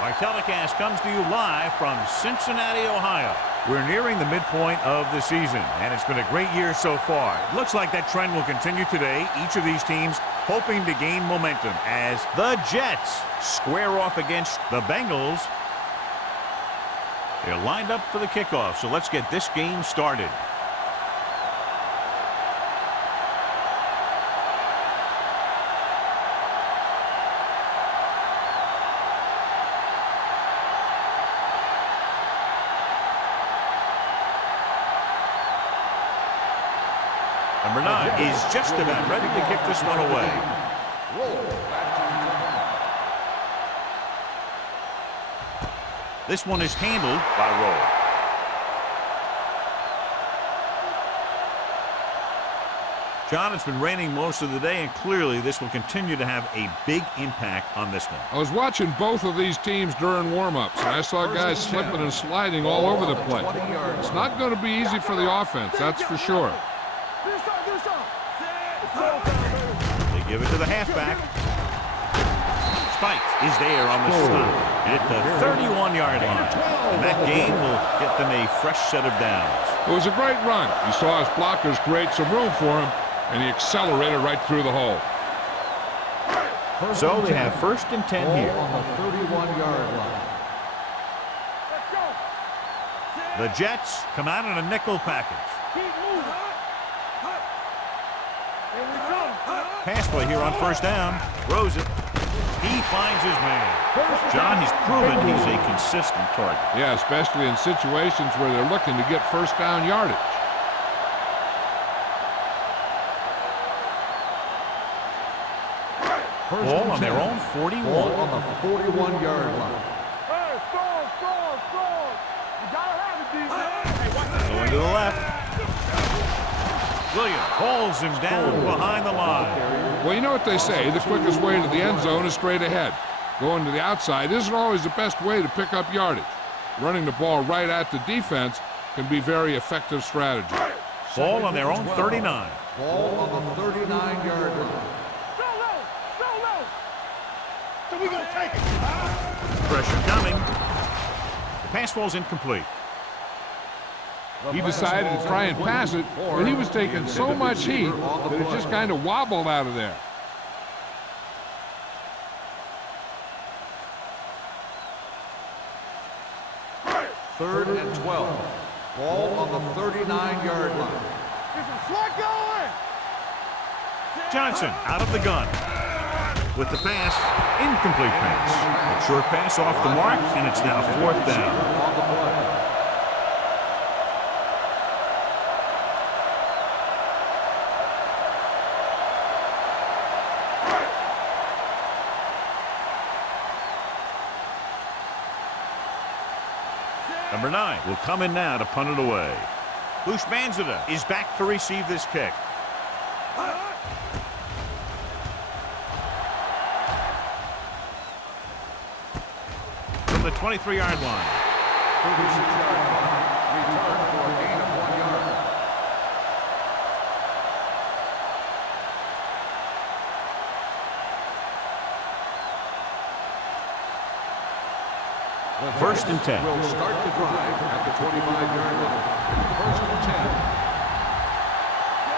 Our telecast comes to you live from Cincinnati, Ohio. We're nearing the midpoint of the season, and it's been a great year so far. It looks like that trend will continue today. Each of these teams hoping to gain momentum as the Jets square off against the Bengals. They're lined up for the kickoff, so let's get this game started. Number 9 is just about ready to kick this one away. This one is handled by Roll. John, it's been raining most of the day, and clearly this will continue to have a big impact on this one. I was watching both of these teams during warm-ups, and I saw guys slipping and sliding all over the place. It's not going to be easy for the offense, that's for sure. They give it to the halfback. Spikes is there on the stop at the 31-yard line. And that gain will get them a fresh set of downs. It was a great run. He saw his blockers create some room for him, and he accelerated right through the hole. So they have 1st and 10 here. On the 31-yard line. The Jets come out in a nickel package. Pass play here on 1st down. Throws it. He finds his man. John, he's proven he's a consistent target. Yeah, especially in situations where they're looking to get 1st down yardage. Ball on their own 41. Ball on the 41-yard line. Going to the left. Williams hauls him down behind the line. Well, you know what they say, the quickest way to the end zone is straight ahead. Going to the outside isn't always the best way to pick up yardage. Running the ball right at the defense can be very effective strategy. Ball on their own 39. Ball on the 39-yard line. So we're going to take it. Pressure coming. The pass falls incomplete. He decided to try and pass it, but he was taking so much heat that it just kind of wobbled out of there. Third and 12. Ball on the 39-yard line. There's a slug going. Johnson out of the gun. With the pass, incomplete pass. A short pass off the mark, and it's now 4th down. On the play. Number 9 will come in now to punt it away. Bush Manzada is back to receive this kick. From the 23-yard line. 36-yard punt. Return for a gain of 1 yard. First and 10. Will start the drive at the 25-yard line. 1st and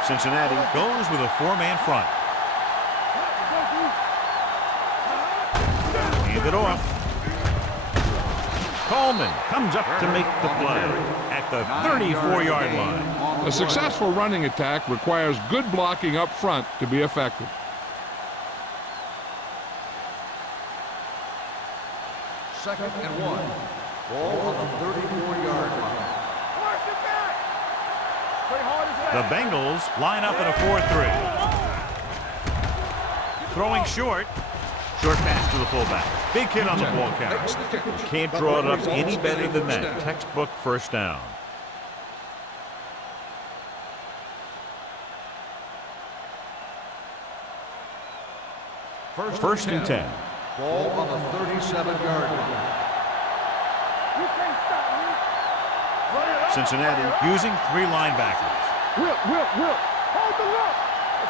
10. Cincinnati goes with a 4-man front. Hand it off. Coleman comes up to make the play at the 34-yard line. A successful running attack requires good blocking up front to be effective. Second and 1. Ball on the 34-yard line. The Bengals line up in a 4-3. Throwing short. Short pass to the fullback. Big hit on the ball carrier. Can't draw it up any better than that. Textbook 1st down. First and 10. Ball on the 37-yard line. Cincinnati using 3 linebackers. Hold the look.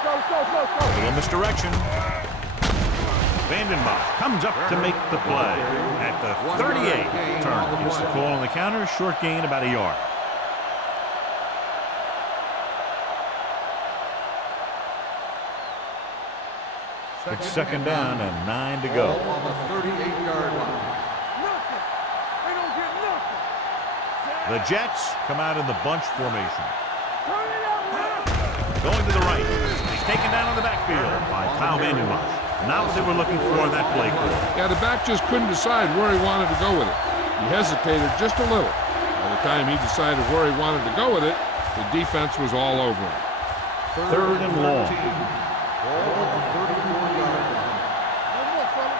Let's go. Little misdirection. Vandenbosch comes up to make the play. At the 38, Turner gets the call on the counter. Short gain, about a yard. It's second down and 9 to go. On the 38-yard line. Nothing. They don't get nothing. The Jets come out in the bunch formation. Turn it up, man. Going to the right. He's taken down in the backfield by Kyle Vandenbosch. Not what they were looking for in that play call. Yeah, the back just couldn't decide where he wanted to go with it. He hesitated just a little. By the time he decided where he wanted to go with it, the defense was all over him. Third and long. Ball on the 34-yard line. No more, fella.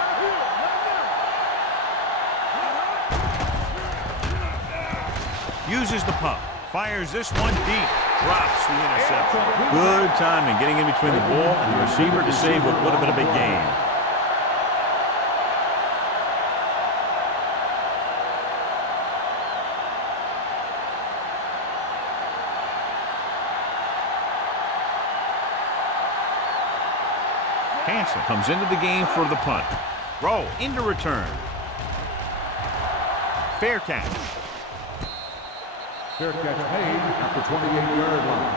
Right here, right now. Uses the pump. Fires this one deep. Drops the interception. Good timing getting in between the ball and the receiver to save what would have been a big gain. Hansen comes into the game for the punt. Throw into return. Fair catch. Fair catch made at the 28-yard line.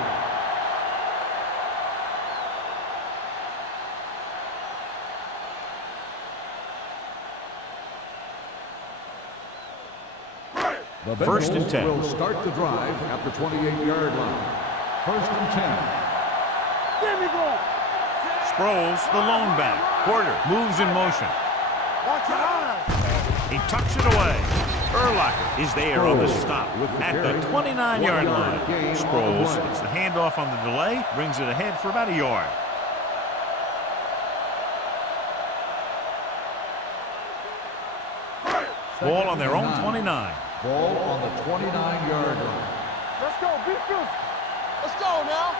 The First and Bengals 10. will start the drive at the 28-yard line. First and 10. There we go. Sproles, the lone back. Porter moves in motion. Watch your eyes. He tucks it away. Urlacher is there on the stop at the 29-yard line. Sproles gets the handoff on the delay, brings it ahead for about a yard. Ball on their own 29. Ball on the 29-yard line. Let's go, beat this. Let's go now.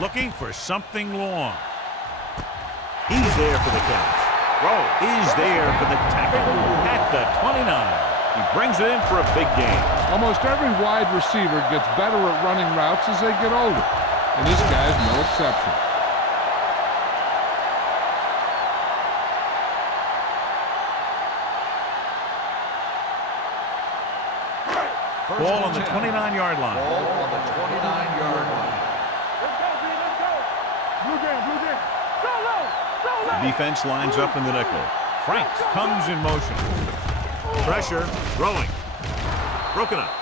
Looking for something long. He's there for the catch. Rowe is there for the tackle at the 29. He brings it in for a big gain. Almost every wide receiver gets better at running routes as they get older, and this guy's no exception. Ball on the 29-yard line. Ball on the 29-yard line. Let's go, B. Let's go. Blue game, blue game. Solo, solo. The defense lines up in the nickel. Franks comes in motion. Pressure, throwing. Broken up.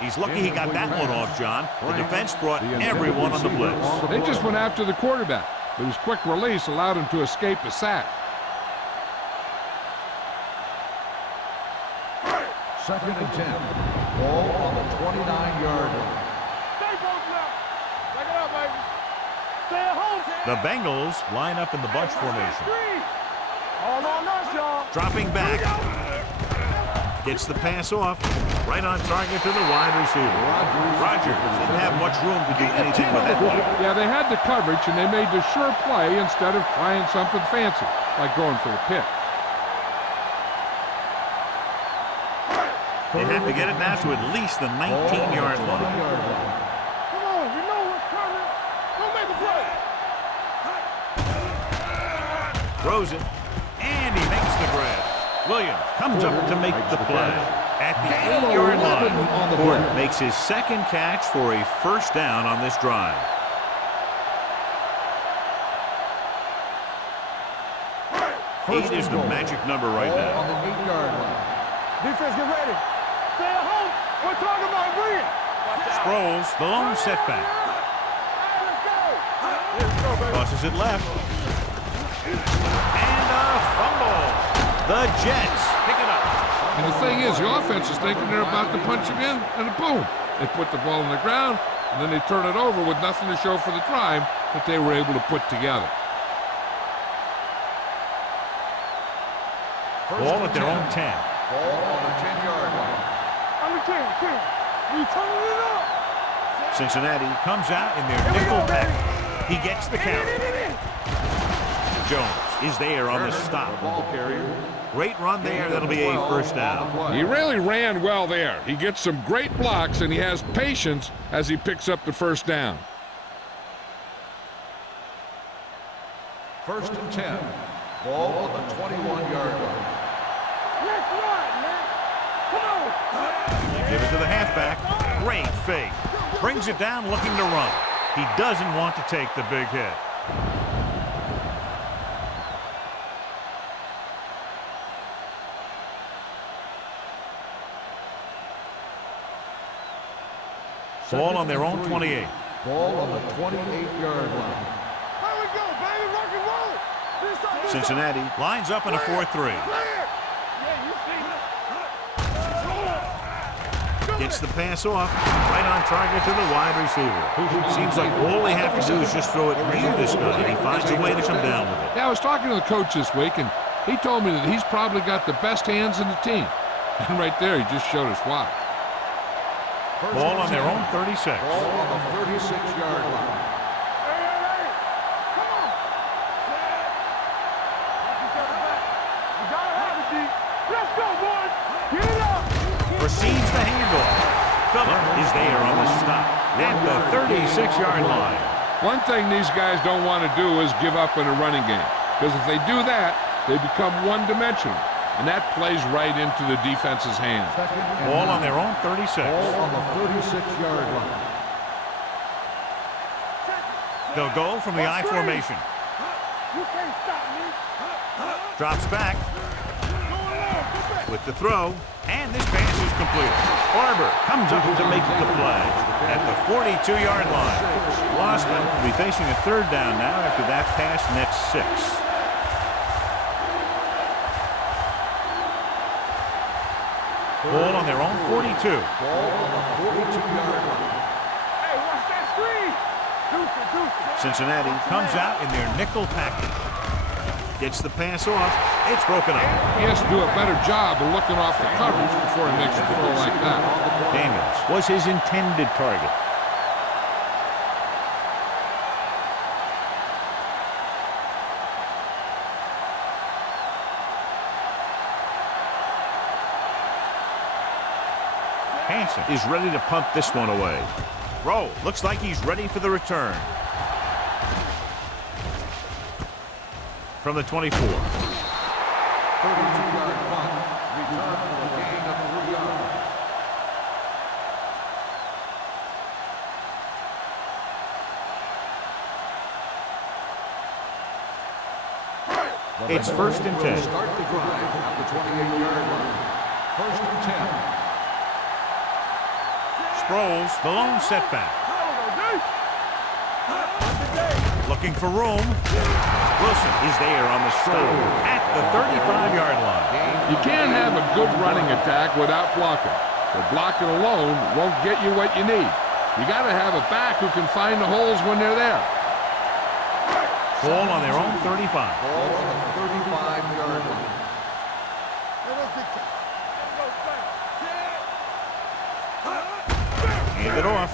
He's lucky he got that one off, John. The defense brought everyone on the blitz. They just went after the quarterback, but his quick release allowed him to escape a sack. Second and 10. Ball on the 29-yard line. Stay both now. Back it up, baby. Stay at home. The Bengals line up in the bunch formation. All on us, y'all. Dropping back. Gets the pass off. Right on target to the wide receiver. Rogers didn't have much room to do anything with that one. Yeah, they had the coverage, and they made the sure play instead of trying something fancy, like going for a pick. They have to get it now to at least the 19-yard line. Come on, you know what's coming. Go make a play. Throws it, and he makes the grab. Williams comes up to make the play. At the 8-yard line, Gordon makes his second catch for a first down on this drive. Eight is the magic number right now. On the 8-yard line. Defense, get ready. Stay at home. We're talking about brilliant. Sproles, the lone setback. Let's go, baby. Tosses it left. And a fumble. The Jets pick it up. And the thing is, the offense is thinking they're about to punch again, and boom, they put the ball on the ground, and then they turn it over with nothing to show for the drive that they were able to put together. Ball at their own 10. Ball on the 10-yard line. I'm the king. We turning it up. Cincinnati comes out in their nickel back. He gets the count. Jones is there on the stop. Ball carrier. Great run there. That'll be a first down. He really ran well there. He gets some great blocks, and he has patience as he picks up the first down. 1st and 10. Ball on the 21-yard line. Let's run, man. Come on. Give it to the halfback. Great fake. Brings it down looking to run. He doesn't want to take the big hit. Ball on their own 28. Ball on the 28-yard line. Here we go, baby. Rock and roll. This up, this Cincinnati lines up in a 4-3. Clear. Yeah, you see. Gets the pass off. Right on target to the wide receiver. Seems like all they have to do is just throw it near this guy, and he finds a way to come down with it. Yeah, I was talking to the coach this week, and he told me that he's probably got the best hands in the team. And right there, he just showed us why. Ball on their own 36. Ball on the 36-yard line. Hey. Come on. You gotta have it, D. Let's go, boys. Get it up. Proceeds the handoff. Phillip is there on the stop at the 36-yard line. One thing these guys don't want to do is give up in a running game. Because if they do that, they become one-dimensional. And that plays right into the defense's hands. Ball on their own 36. Ball on the 36-yard line. They'll go from the I formation. You can't stop me. Drops back with the throw, and this pass is complete. Barber comes up to make the play at the 42-yard line. Lossman will be facing a third down now after that pass nets 6. Ball on their own 42. Ball on the 42-yard line. Hey, watch that screen. Deuce. Cincinnati comes out in their nickel package. Gets the pass off. It's broken up. He has to do a better job of looking off the coverage before he makes a throw like that. Daniels was his intended target. Hansen is ready to punt this one away. Rowe looks like he's ready for the return. From the 24. 32-yard punt. Return for a gain of 3 yards. It's 1st and 10. Start the drive at the 28-yard line. 1st and 10. Sproles, the lone setback. Looking for room. Wilson is there on the stop at the 35-yard line. You can't have a good running attack without blocking. But blocking alone won't get you what you need. You got to have a back who can find the holes when they're there. Ball on their own 35. Ball on the 35-yard line. Hand it off.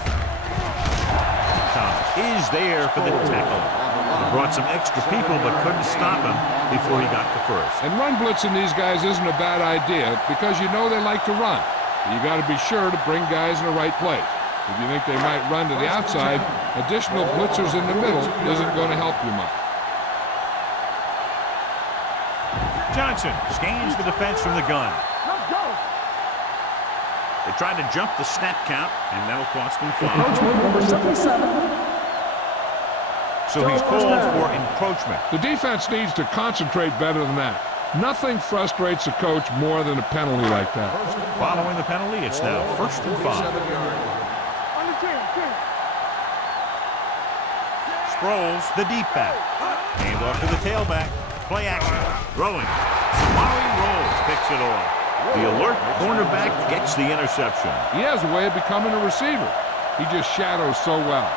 Thomas is there for the tackle. He brought some extra people but couldn't stop him before he got the first. And run blitzing these guys isn't a bad idea because you know they like to run. You got to be sure to bring guys in the right place. If you think they might run to the outside, additional blitzers in the middle isn't going to help you much. Johnson scans the defense from the gun. Let's go. They tried to jump the snap count, and that'll cost them 5. Encroachment number 77. So he's called for encroachment. The defense needs to concentrate better than that. Nothing frustrates a coach more than a penalty like that. Following the penalty, it's now 1st and 5. On the 10. Sproles, the deep back. Hand off to the tailback. Play action. Throwing. Samari Rolls picks it off. The alert cornerback gets the interception. He has a way of becoming a receiver. He just shadows so well.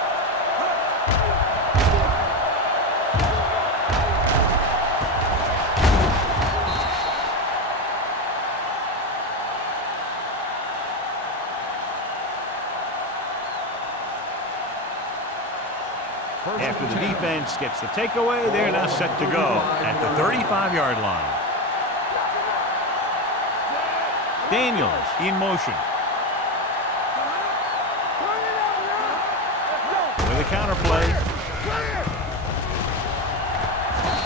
After the defense gets the takeaway, they're now set to go at the 35-yard line. Daniels in motion. With a counter play.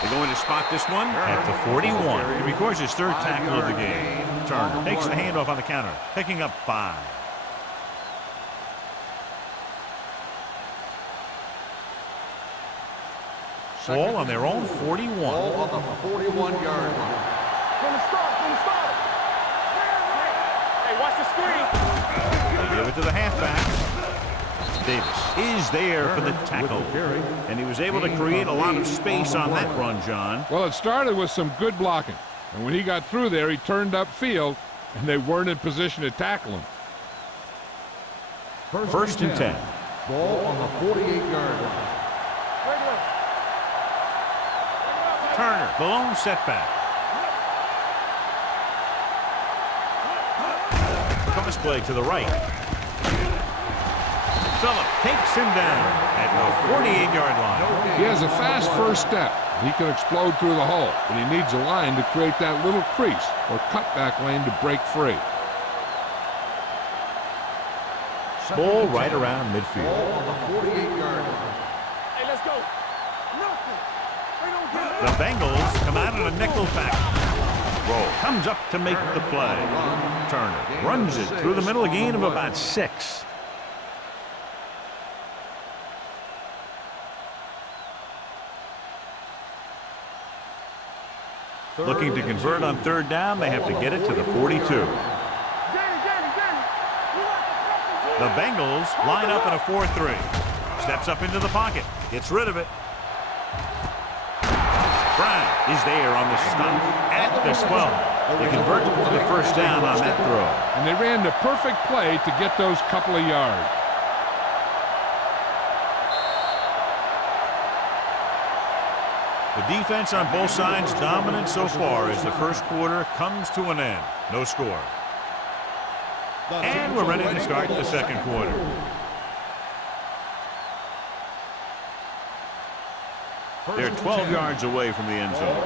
They're going to spot this one at the 41. He records his third tackle of the game. Turner takes the handoff on the counter, picking up 5. Ball on their own 41. Ball on the 41-yard line. From the start. Hey, watch the screen. They give it to the halfback. Davis is there for the tackle. And he was able to create a lot of space on that run, John. Well, it started with some good blocking. And when he got through there, he turned upfield, and they weren't in position to tackle him. First and 10. Ball on the 48-yard line. Turner, the lone setback. Cross play to the right. Phillip takes him down at the 48-yard line. He has a fast first step. He can explode through the hole, but he needs a line to create that little crease or cutback lane to break free. Ball right around midfield. Ball on the 48-yard line. Hey, let's go. The Bengals come out in a nickel package. Roll comes up to make the play. Turner runs it through the middle, a gain of about 6. Looking to convert on third down, they have to get it to the 42. The Bengals line up in a 4-3. Steps up into the pocket. Gets rid of it. Brown is there on the stop at the 12. They convert to the first down on that throw. And they ran the perfect play to get those couple of yards. The defense on both sides dominant so far as the first quarter comes to an end. No score. And we're ready to start the second quarter. They're 12 yards away from the end zone.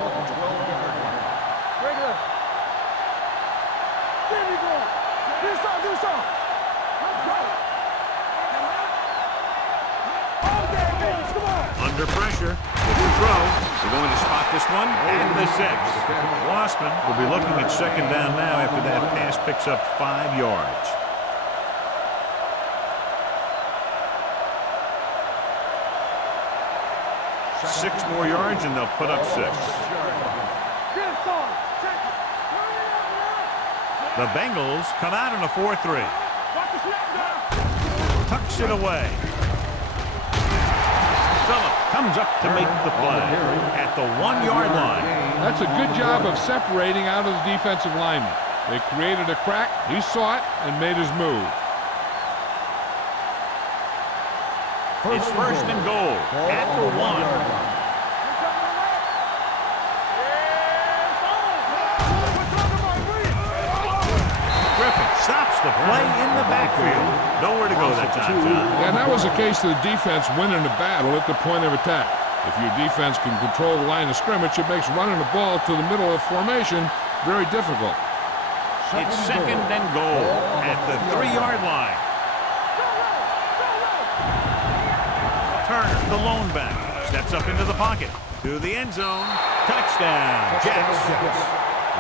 Under pressure with the throw. They're going to spot this one at the 6. Wassman will be looking at second down now after that pass picks up 5 yards. Six more yards and they'll put up 6. The Bengals come out in a 4-3. Tucks it away. Phillip comes up to make the play at the 1-yard line. That's a good job of separating out of the defensive lineman. They created a crack, he saw it, and made his move. It's first and goal at the 1. Griffin stops the play in the backfield. Nowhere to go that time, John. And that was a case of the defense winning a battle at the point of attack. If your defense can control the line of scrimmage, it makes running the ball to the middle of formation very difficult. It's second and goal at the 3-yard line. Turner, the lone back, steps up into the pocket to the end zone. Touchdown, Jets.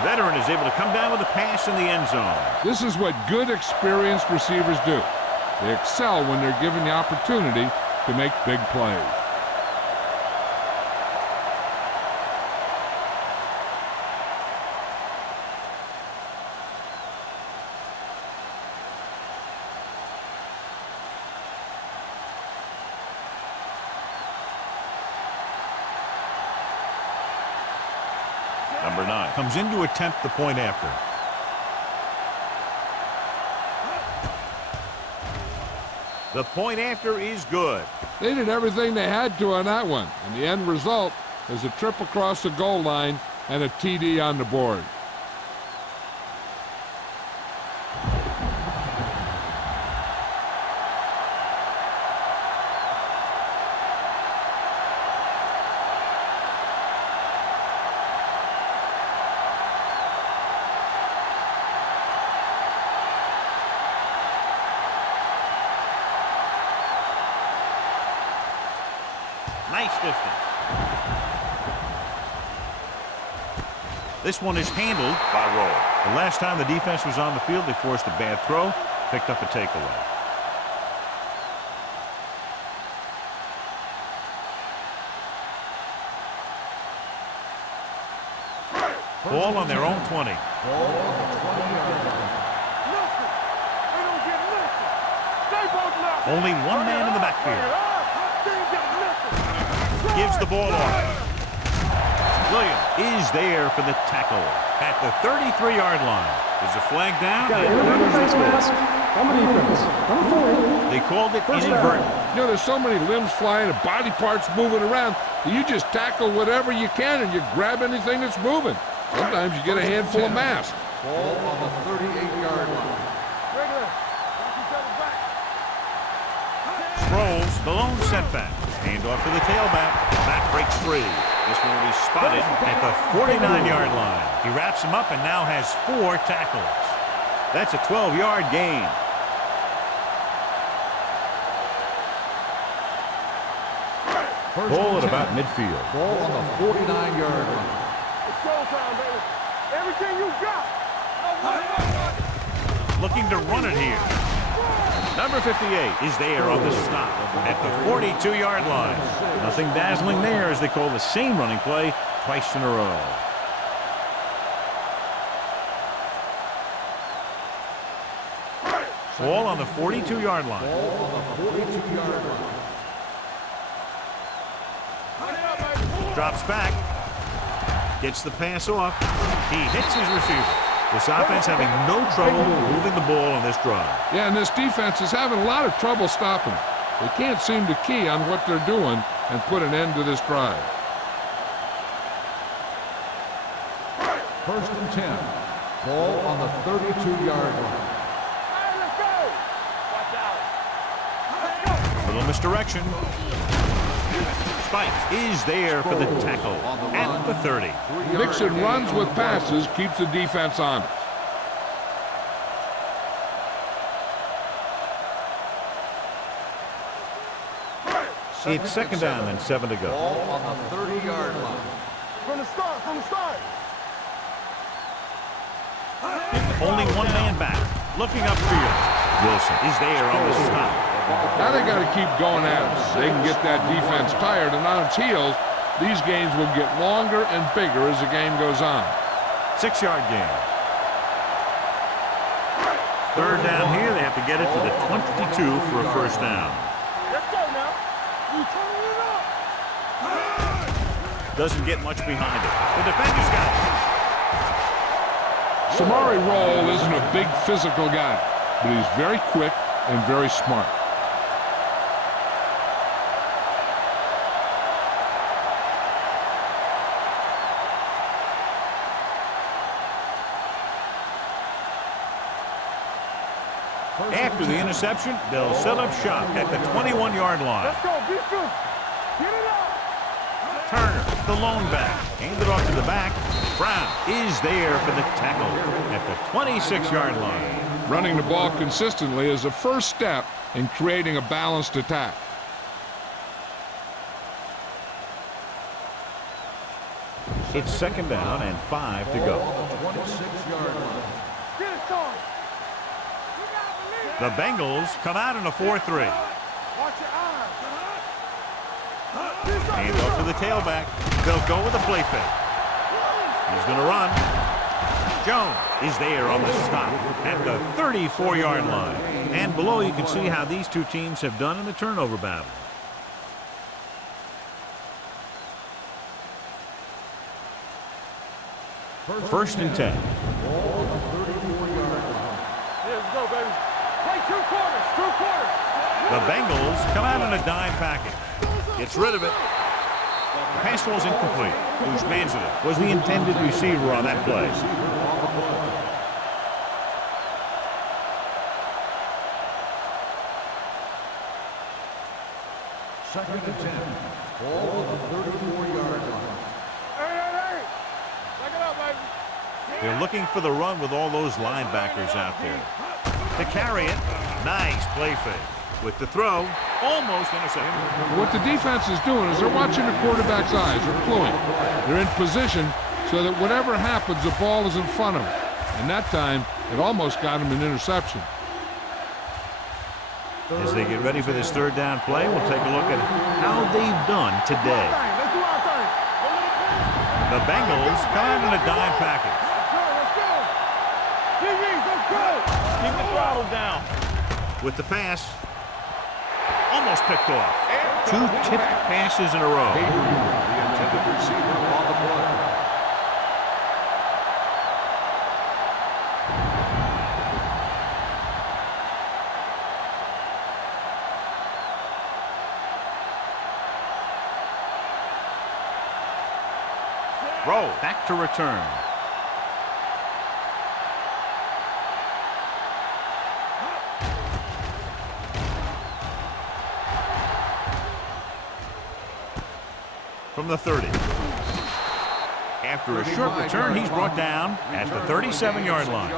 Veteran is able to come down with a pass in the end zone. This is what good, experienced receivers do. They excel when they're given the opportunity to make big plays. Number 9 comes in to attempt the point after. The point after is good. They did everything they had to on that one, and the end result is a trip across the goal line and a TD on the board. Nice distance. This one is handled by Roll. The last time the defense was on the field, they forced a bad throw, picked up a takeaway. Ball on their own 20. Ball on the 20-yard line. They don't get nothing. They both left. Only one man in the backfield. Gives the ball off. Williams is there for the tackle at the 33-yard line. Is the flag down? Got it. Face mask. On the defense. Number 40. They called it First inadvertent. down. You know, there's so many limbs flying and body parts moving around that you just tackle whatever you can and you grab anything that's moving. Sometimes you get a handful of mass. Ball on the 38-yard line. Sproles, the lone setback. Hand off to the tailback. Back breaks free. This one will be spotted at the 49-yard line. He wraps him up and now has 4 tackles. That's a 12-yard gain. Ball at about midfield. Ball on the 49-yard line. It's showtime, baby. Everything you got. Looking to run it here. Number 58 is there on the stop at the 42-yard line. Nothing dazzling there as they call the same running play twice in a row. Ball on the 42-yard line. Ball on the 42-yard line. Drops back. Gets the pass off. He hits his receiver. This offense having no trouble moving the ball on this drive. Yeah, and this defense is having a lot of trouble stopping. They can't seem to key on what they're doing and put an end to this drive. 1st and 10. Ball on the 32-yard line. Little misdirection. Spike is there for the tackle at the 30. Mixing runs with passes keeps the defense on. It's 2nd down and 7 to go. Ball on the 30-yard line. From the start. Only one man back. Looking upfield. Wilson is there on the stop. Now they got to keep going at it. They can get that defense tired, and on its heels, these games will get longer and bigger as the game goes on. 6-yard gain. 3rd down here. They have to get it to the 22 for a 1st down. Let's go now. You turning it up. Doesn't get much behind it. The defender's got it. Samari Roll isn't a big physical guy, but he's very quick and very smart. After the interception, they'll set up shop at the 21-yard line. Let's go. Be good. Get it up. Turner, the lone back, handed off to the back. Brown is there for the tackle at the 26-yard line. Running the ball consistently is the first step in creating a balanced attack. It's 2nd down and 5 to go. Ball on the 26-yard line. Get it started. The Bengals come out in a 4-3. Watch your eyes. Hand off to the tailback. They'll go with a play fake. He's going to run. Jones is there on the stop at the 34-yard line. And below you can see how these two teams have done in the turnover battle. First and 10. Ball on the 34-yard line. Yeah, let's go, baby. Play 2 quarters. 2 quarters. The Bengals come out in a dime package. Gets rid of it. The pass was incomplete. Uzmanzada was the intended receiver on that play. Second and 10. Ball on the 34-yard line. Hey. Back it up, baby. They're looking for the run with all those linebackers out there. To carry it, nice play fake. With the throw, Almost intercepted. What the defense is doing is they're watching the quarterback's eyes. They're cluing. They're in position so that whatever happens, the ball is in front of them. And that time, it almost got him an interception. As they get ready for this third down play, we'll take a look at how they've done today. The Bengals come out in a dime package. Keep the throttle down. With the pass, almost picked off. 2 tipped passes in a row. The intended receiver on the play. Roll back to return. From the 30. After a short return, he's brought down at the 37-yard line.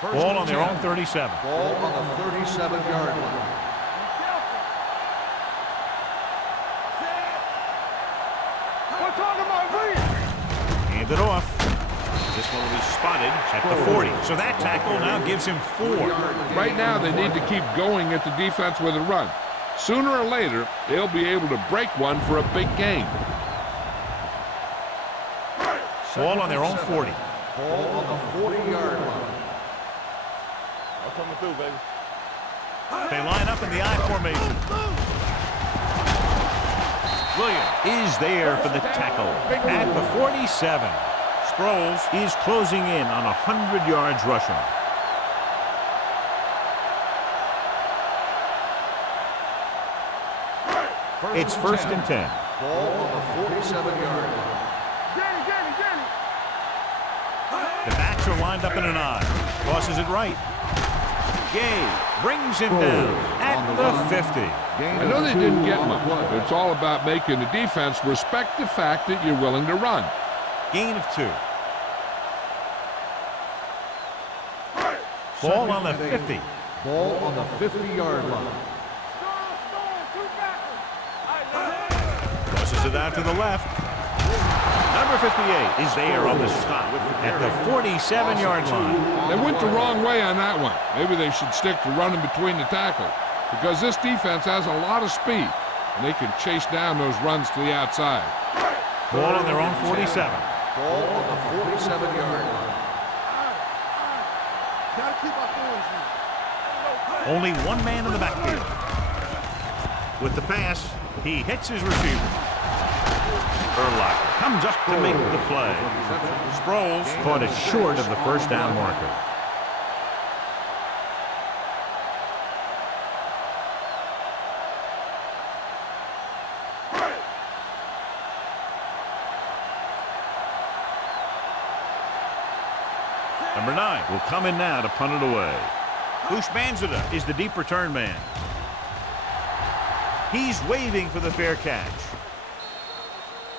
Ball on their own 37. Ball on the 37-yard line. Hand it off. This one will be spotted at the 40. So that tackle now gives him 4. Right now, they need to keep going at the defense with a run. Sooner or later, they'll be able to break one for a big gain. Ball on their own 40. Ball on the 40-yard line. I'm coming through, baby. They line up in the I formation. Williams is there for the tackle at the 47. Sproles is closing in on 100 yards rushing. It's first and 10. Ball on the 47-yard line. The backs are lined up in an I. Tosses it right. Gay brings him down at the 50. I know they didn't get much, but it's all about making the defense respect the fact that you're willing to run. Gain of 2. Ball on the 50. Ball on the 50-yard line. Tosses it out to the left. Number 58 is there on the stop at the 47-yard line. They went the wrong way on that one. Maybe they should stick to running between the tackles, because this defense has a lot of speed, and they can chase down those runs to the outside. Ball on their own 47. Ball on the 47-yard line. Only one man in the backfield. With the pass, he hits his receiver. Urlacher comes up to make the play. Sproles caught it short of the first down marker. Number 9 will come in now to punt it away. Bushmanzada is the deep return man. He's waving for the fair catch.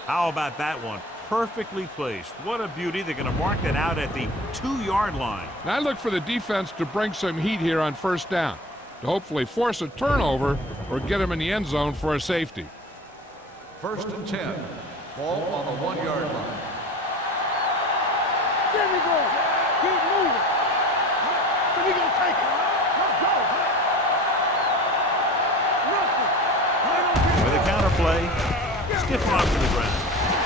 How about that one? Perfectly placed. What a beauty. They're going to mark that out at the 2-yard line. Now I look for the defense to bring some heat here on first down, to hopefully force a turnover or get them in the end zone for a safety. First and 10. Ball on the 1-yard line. There we go. Keep moving. So we gonna take it. Let's go. With a counter play, stiff arm to the ground.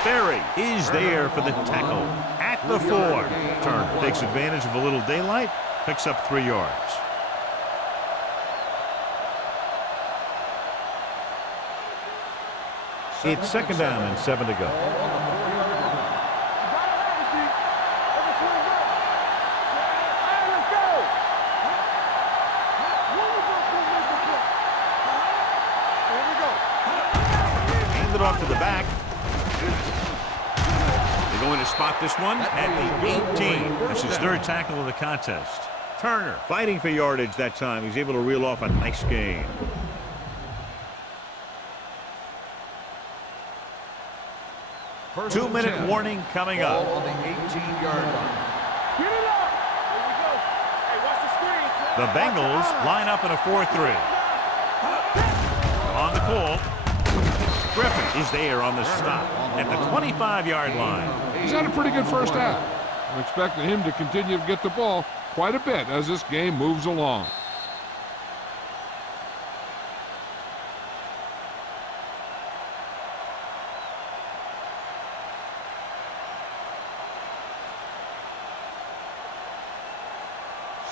Berry is there for the tackle at the 4. Turner takes advantage of a little daylight, picks up 3 yards. It's second down and 7 to go. Hand it off to the back. They're going to spot this one at the 18. That's his 3rd tackle of the contest. Turner fighting for yardage that time. He's able to reel off a nice gain. First 2-minute 10. warning coming Ball up. on the 18-yard line. Get it up. Here we go. Hey, watch the screen. The Bengals line up in a 4-3. On the call. Griffin is there on the stop at the 25-yard line. He's had a pretty good first half. I'm expecting him to continue to get the ball quite a bit as this game moves along.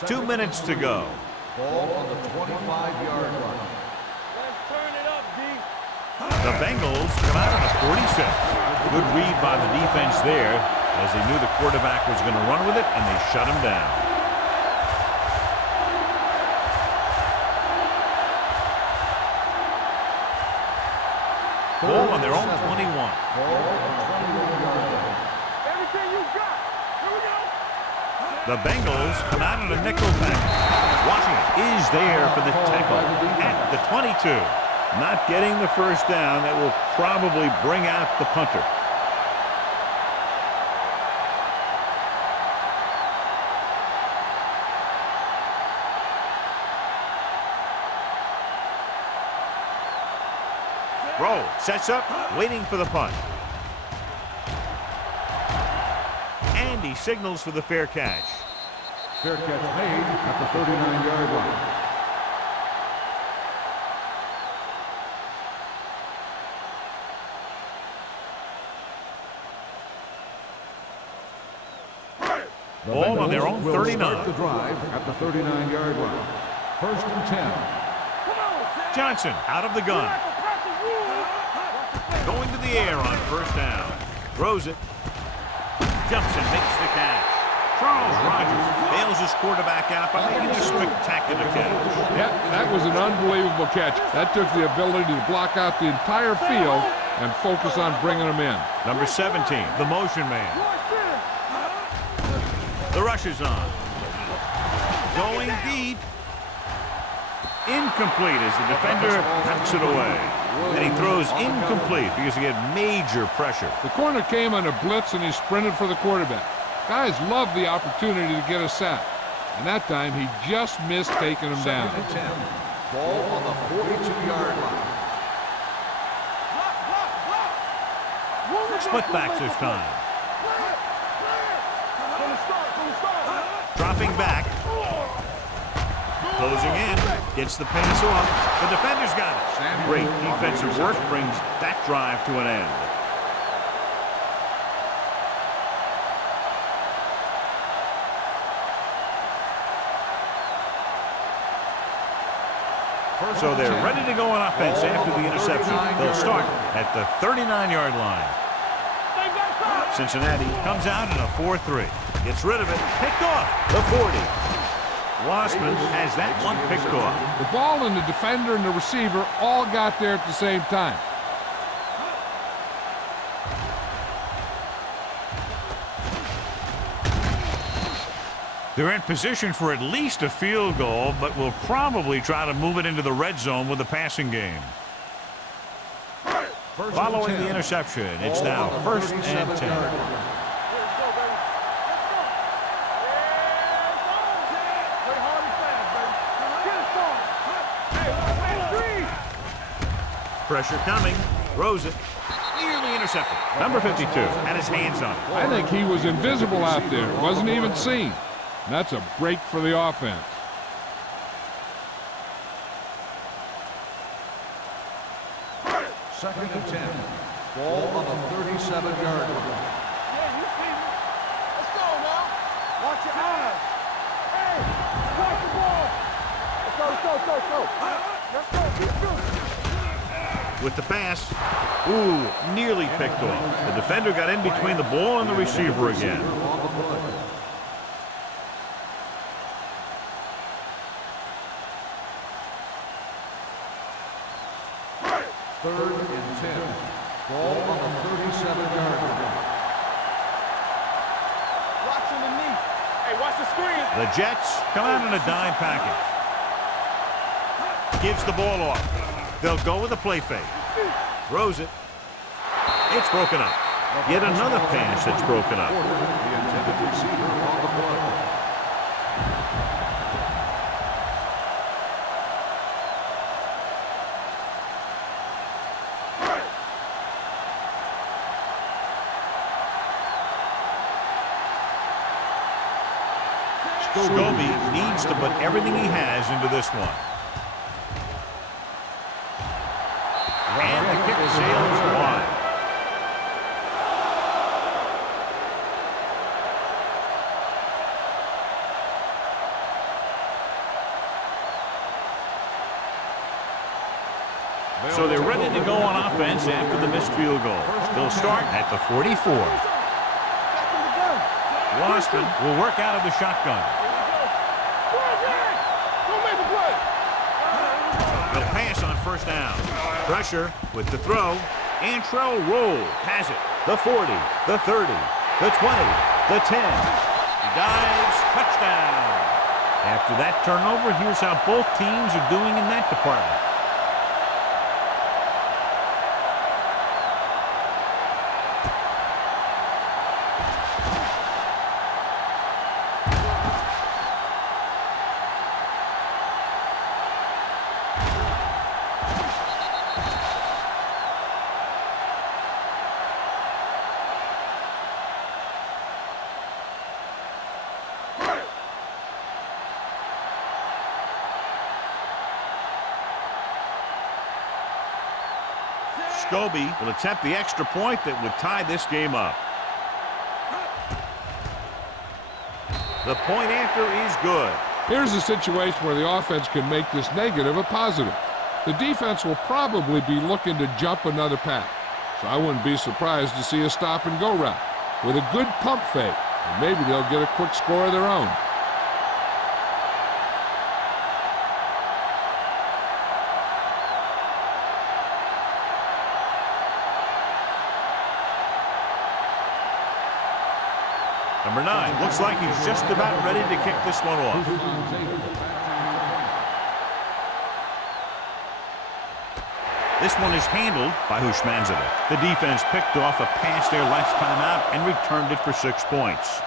Two minutes to go. Ball on the 25-yard line. Let's turn it up, D. The Bengals come out on a 46. Good read by the defense there as they knew the quarterback was going to run with it, and they shut him down. Ball on their own 21. Ball on the 21-yard line. Everything you got. Here we go. The Bengals come out in a nickel package. Washington is there for the tackle at the 22. Not getting the first down. That will probably bring out the punter. Roll, sets up, waiting for the punt. And he signals for the fair catch. Fair catch made at the 39-yard line. Ball on their own 39. Start the drive at the 39-yard line. First and 10. Johnson out of the gun. Going to the air on first down. Throws it. Jumps and makes the catch. Charles Rogers bails his quarterback out by making a spectacular catch. Yeah, that was an unbelievable catch. That took the ability to block out the entire field and focus on bringing them in. Number 17, the motion man. The rush is on. Going deep. Incomplete as the defender knocks it away. And he throws incomplete because he had major pressure. The corner came on a blitz and he sprinted for the quarterback. Guys love the opportunity to get a sack. And that time he just missed taking him down. Second and 10. Ball on the 42-yard line. Split backs this time. Dropping back. Closing in. Gets the pass off. The defender's got it. Great defensive work brings that drive to an end. So they're ready to go on offense after the interception. They'll start at the 39-yard line. Cincinnati comes out in a 4-3. Gets rid of it. Picked off. The 40. Wassman has that one picked off. The ball and the defender and the receiver all got there at the same time. They're in position for at least a field goal, but will probably try to move it into the red zone with the passing game. Following the interception, it's now first and 10. Pressure coming. Throws it. Nearly intercepted. Number 52 had his hands on it. I think he was invisible out there. Wasn't even seen. And that's a break for the offense. Second and 10. Ball on the 37-yard line. Yeah, you see me. Let's go now. Watch your eyes. Hey, watch the ball. Let's go. Keep shooting. With the pass. Ooh, nearly picked off. The defender got in between the ball and the receiver again. Third and 10. Ball on the 37-yard line. Watch underneath. Hey, watch the screen. The Jets come out in a dime package. Gives the ball off. They'll go with a play fake. Throws it. It's broken up. Yet another pass that's broken up. The intended receiver on the play. Scobie needs to put everything he has into this one. And the kick sails wide. So they're ready to go on offense after the missed field goal. They'll start at the 44. Wasserman will work out of the shotgun. They'll pass on first down. Pressure with the throw. Antrell Roll has it. The 40, the 30, the 20, the 10. He dives, touchdown. After that turnover, here's how both teams are doing in that department. Scobie will attempt the extra point that would tie this game up. The point after is good. Here's a situation where the offense can make this negative a positive. The defense will probably be looking to jump another pass, so I wouldn't be surprised to see a stop-and-go route with a good pump fake, and maybe they'll get a quick score of their own. Number 9 looks like he's just about ready to kick this one off. This one is handled by Hushmanzadeh. The defense picked off a pass their last time out and returned it for 6 points.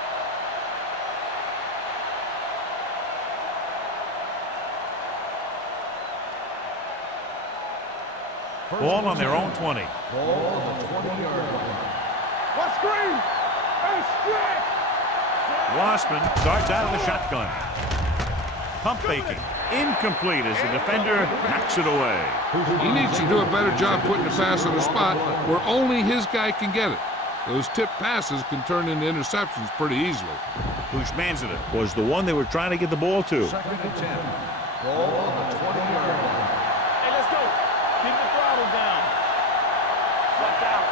Ball on their own 20. Ball on the 20-yard line. What screen? Hey, stretch! Wasserman starts out of the shotgun. Pump faking. Incomplete as the defender knocks it away. He needs to do a better job putting the pass on a spot where only his guy can get it. Those tip passes can turn into interceptions pretty easily. Hushmanzadeh was the one they were trying to get the ball to. 2nd and 10. Ball on the 20-yard line. Hey, let's go. Keep the throttle down. Shut down.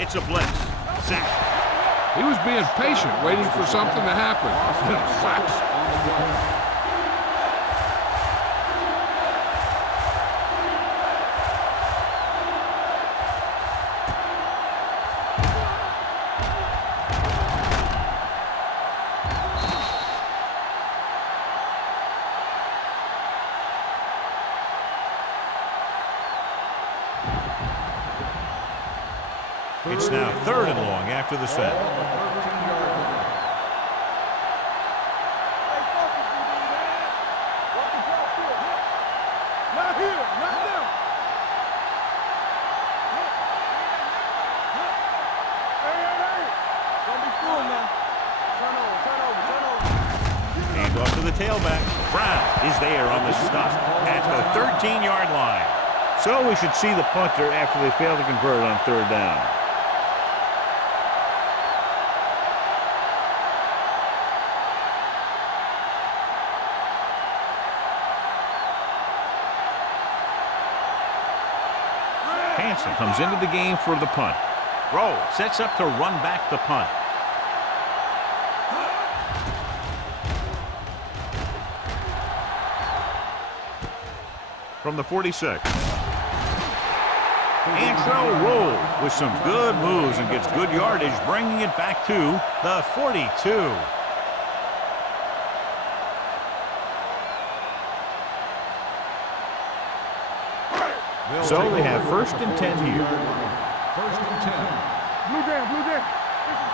It's a blitz. Sack. He was being patient, waiting for something to happen. Sacks on the play. It's now 3rd and long after the set. On the 13-yard line. Hey, focus, DB, man. Walk the drop field. Not here, not now. Hey. Don't be fooled now. Turn over. Hand off to the tailback. Brown is there on the stop at the 13-yard line. So we should see the punter after they fail to convert on 3rd down. Hansen comes into the game for the punt. Rowe sets up to run back the punt. From the 46. Antrell Roll with some good moves and gets good yardage, bringing it back to the 42. So they have 1st and 10 here. 1st and 10. Blue down, blue down.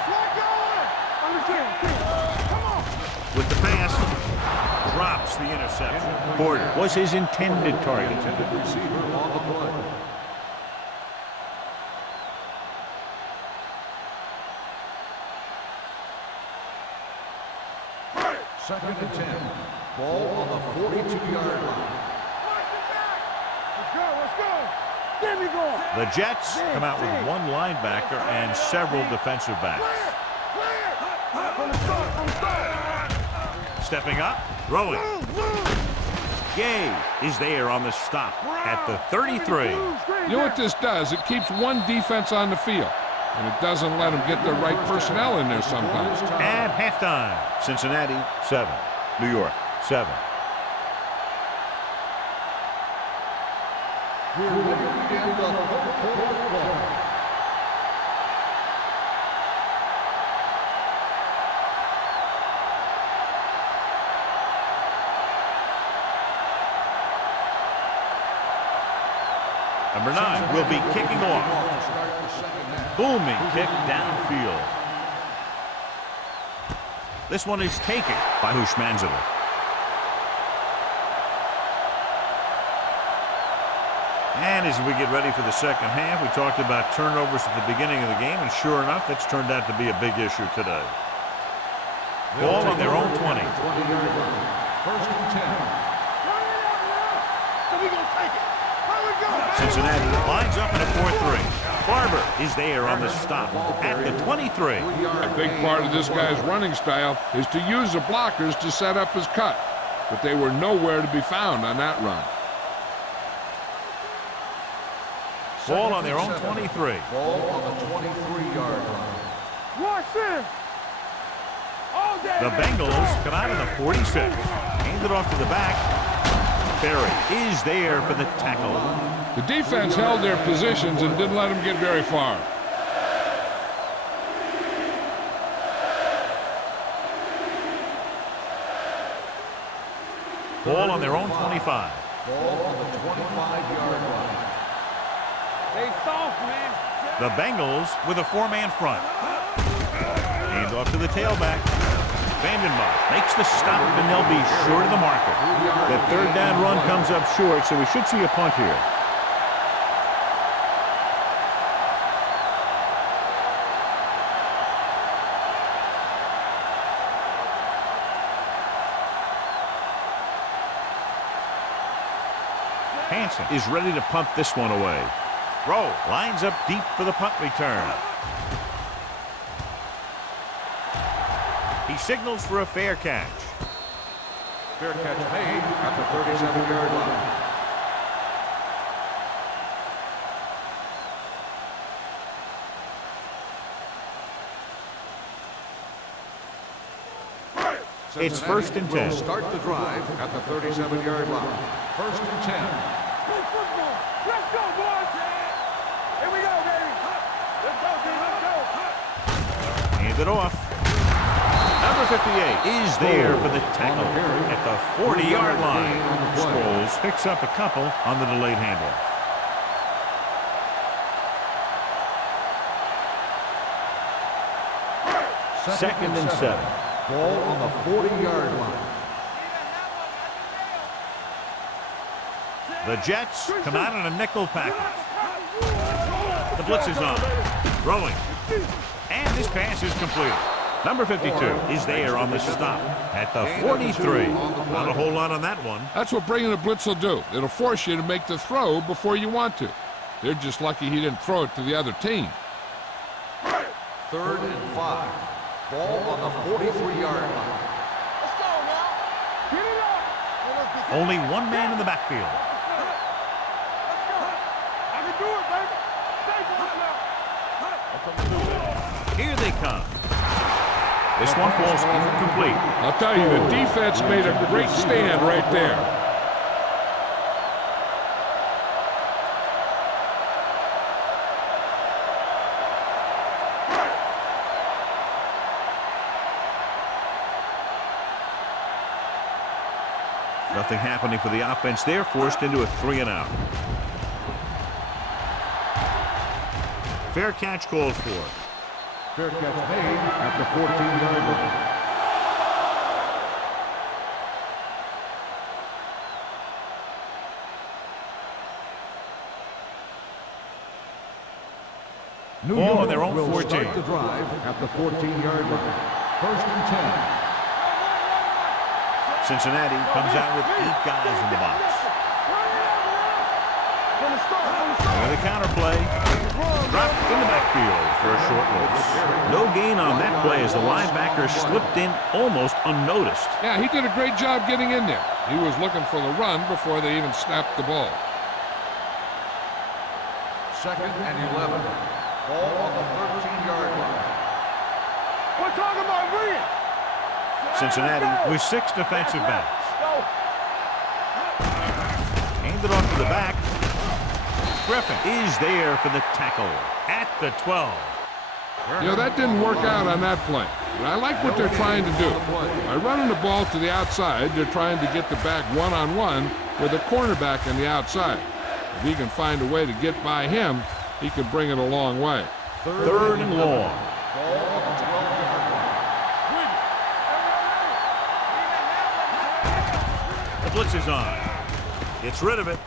Slide going. Understand. Come on. With the pass, drops the interception. Porter was his intended target. Intended receiver on the play. Second and 10. Ball on the 42-yard line. Let's go, let's go. There we go. The Jets come out with one linebacker and several defensive backs. Clear. On the start. Stepping up, throwing. Gay is there on the stop at the 33. You know what this does? It keeps one defense on the field, and it doesn't let them get the right personnel in there sometimes. At halftime, Cincinnati 7, New York 7. We're ready to begin the third quarter of play. Number 9 will be kicking off. Booming kick downfield. This one is taken by Hushmanzadeh. And as we get ready for the second half, we talked about turnovers at the beginning of the game, and sure enough, that's turned out to be a big issue today. Ball on their own 20. 20-yard line. 1st and 10. So we gonna take it. Where we go? Cincinnati lines up in a 4-3. Barber is there on the stop at the 23. A big part of this guy's running style is to use the blockers to set up his cut, but they were nowhere to be found on that run. Ball on their own 23. Ball on the 23-yard line. Watch this. All day. The Bengals come out of the 46. Hand it off to the back. Berry is there for the tackle. The defense held their positions and didn't let them get very far. Ball on their own 25. Ball on the 25-yard line. They soft, man. The Bengals with a 4-man front. Hand off to the tailback. Vandenbach makes the stop, and they'll be short of the marker. The 3rd down run comes up short, so we should see a punt here. Hansen is ready to punt this one away. Rowe lines up deep for the punt return. He signals for a fair catch. Fair catch made at the 37-yard line. It's 1st and 10. Will start the drive at the 37-yard line. 1st and 10. Play football. Let's go, boys. Here we go, baby. Let's go, dude. Let's go. Hand it off. Number 58 is there for the tackle at the 40-yard line. Sproles picks up a couple on the delayed handoff. Second and 7. Ball on the 40-yard line. The Jets come out in a nickel package. The blitz is on. Throwing. And this pass is completed. Number 52 is there on the stop at the 43. Not a whole lot on that one. That's what bringing a blitz will do. It'll force you to make the throw before you want to. They're just lucky he didn't throw it to the other team. 3rd and 5. Ball on the 43-yard line. Let's go now. Get it up. Only one man in the backfield. Let's go. I can do it, baby. Stay for it now. Here they come. This one falls incomplete. I'll tell you, the defense made a great stand right there. Nothing happening for the offense there, forced into a 3-and-out. Fair catch called for. Fair catch made at the 14-yard line. New Ball York on their own will 14. Start the drive at the 14-yard line. 1st and 10. Cincinnati comes out with 8 guys in the box. And the counter play. Dropped in the backfield for a short loss. No gain on that play as the linebacker slipped in almost unnoticed. Yeah, he did a great job getting in there. He was looking for the run before they even snapped the ball. 2nd and 11. Ball on the 13-yard line. We're talking about Reed. Cincinnati with 6 defensive backs. Handed off to the back. Griffin is there for the tackle at the 12. You know, that didn't work out on that play. But I like what they're trying to do. By running the ball to the outside, they're trying to get the back one-on-one with a cornerback on the outside. If he can find a way to get by him, he can bring it a long way. 3rd and long. The blitz is on. Gets rid of it.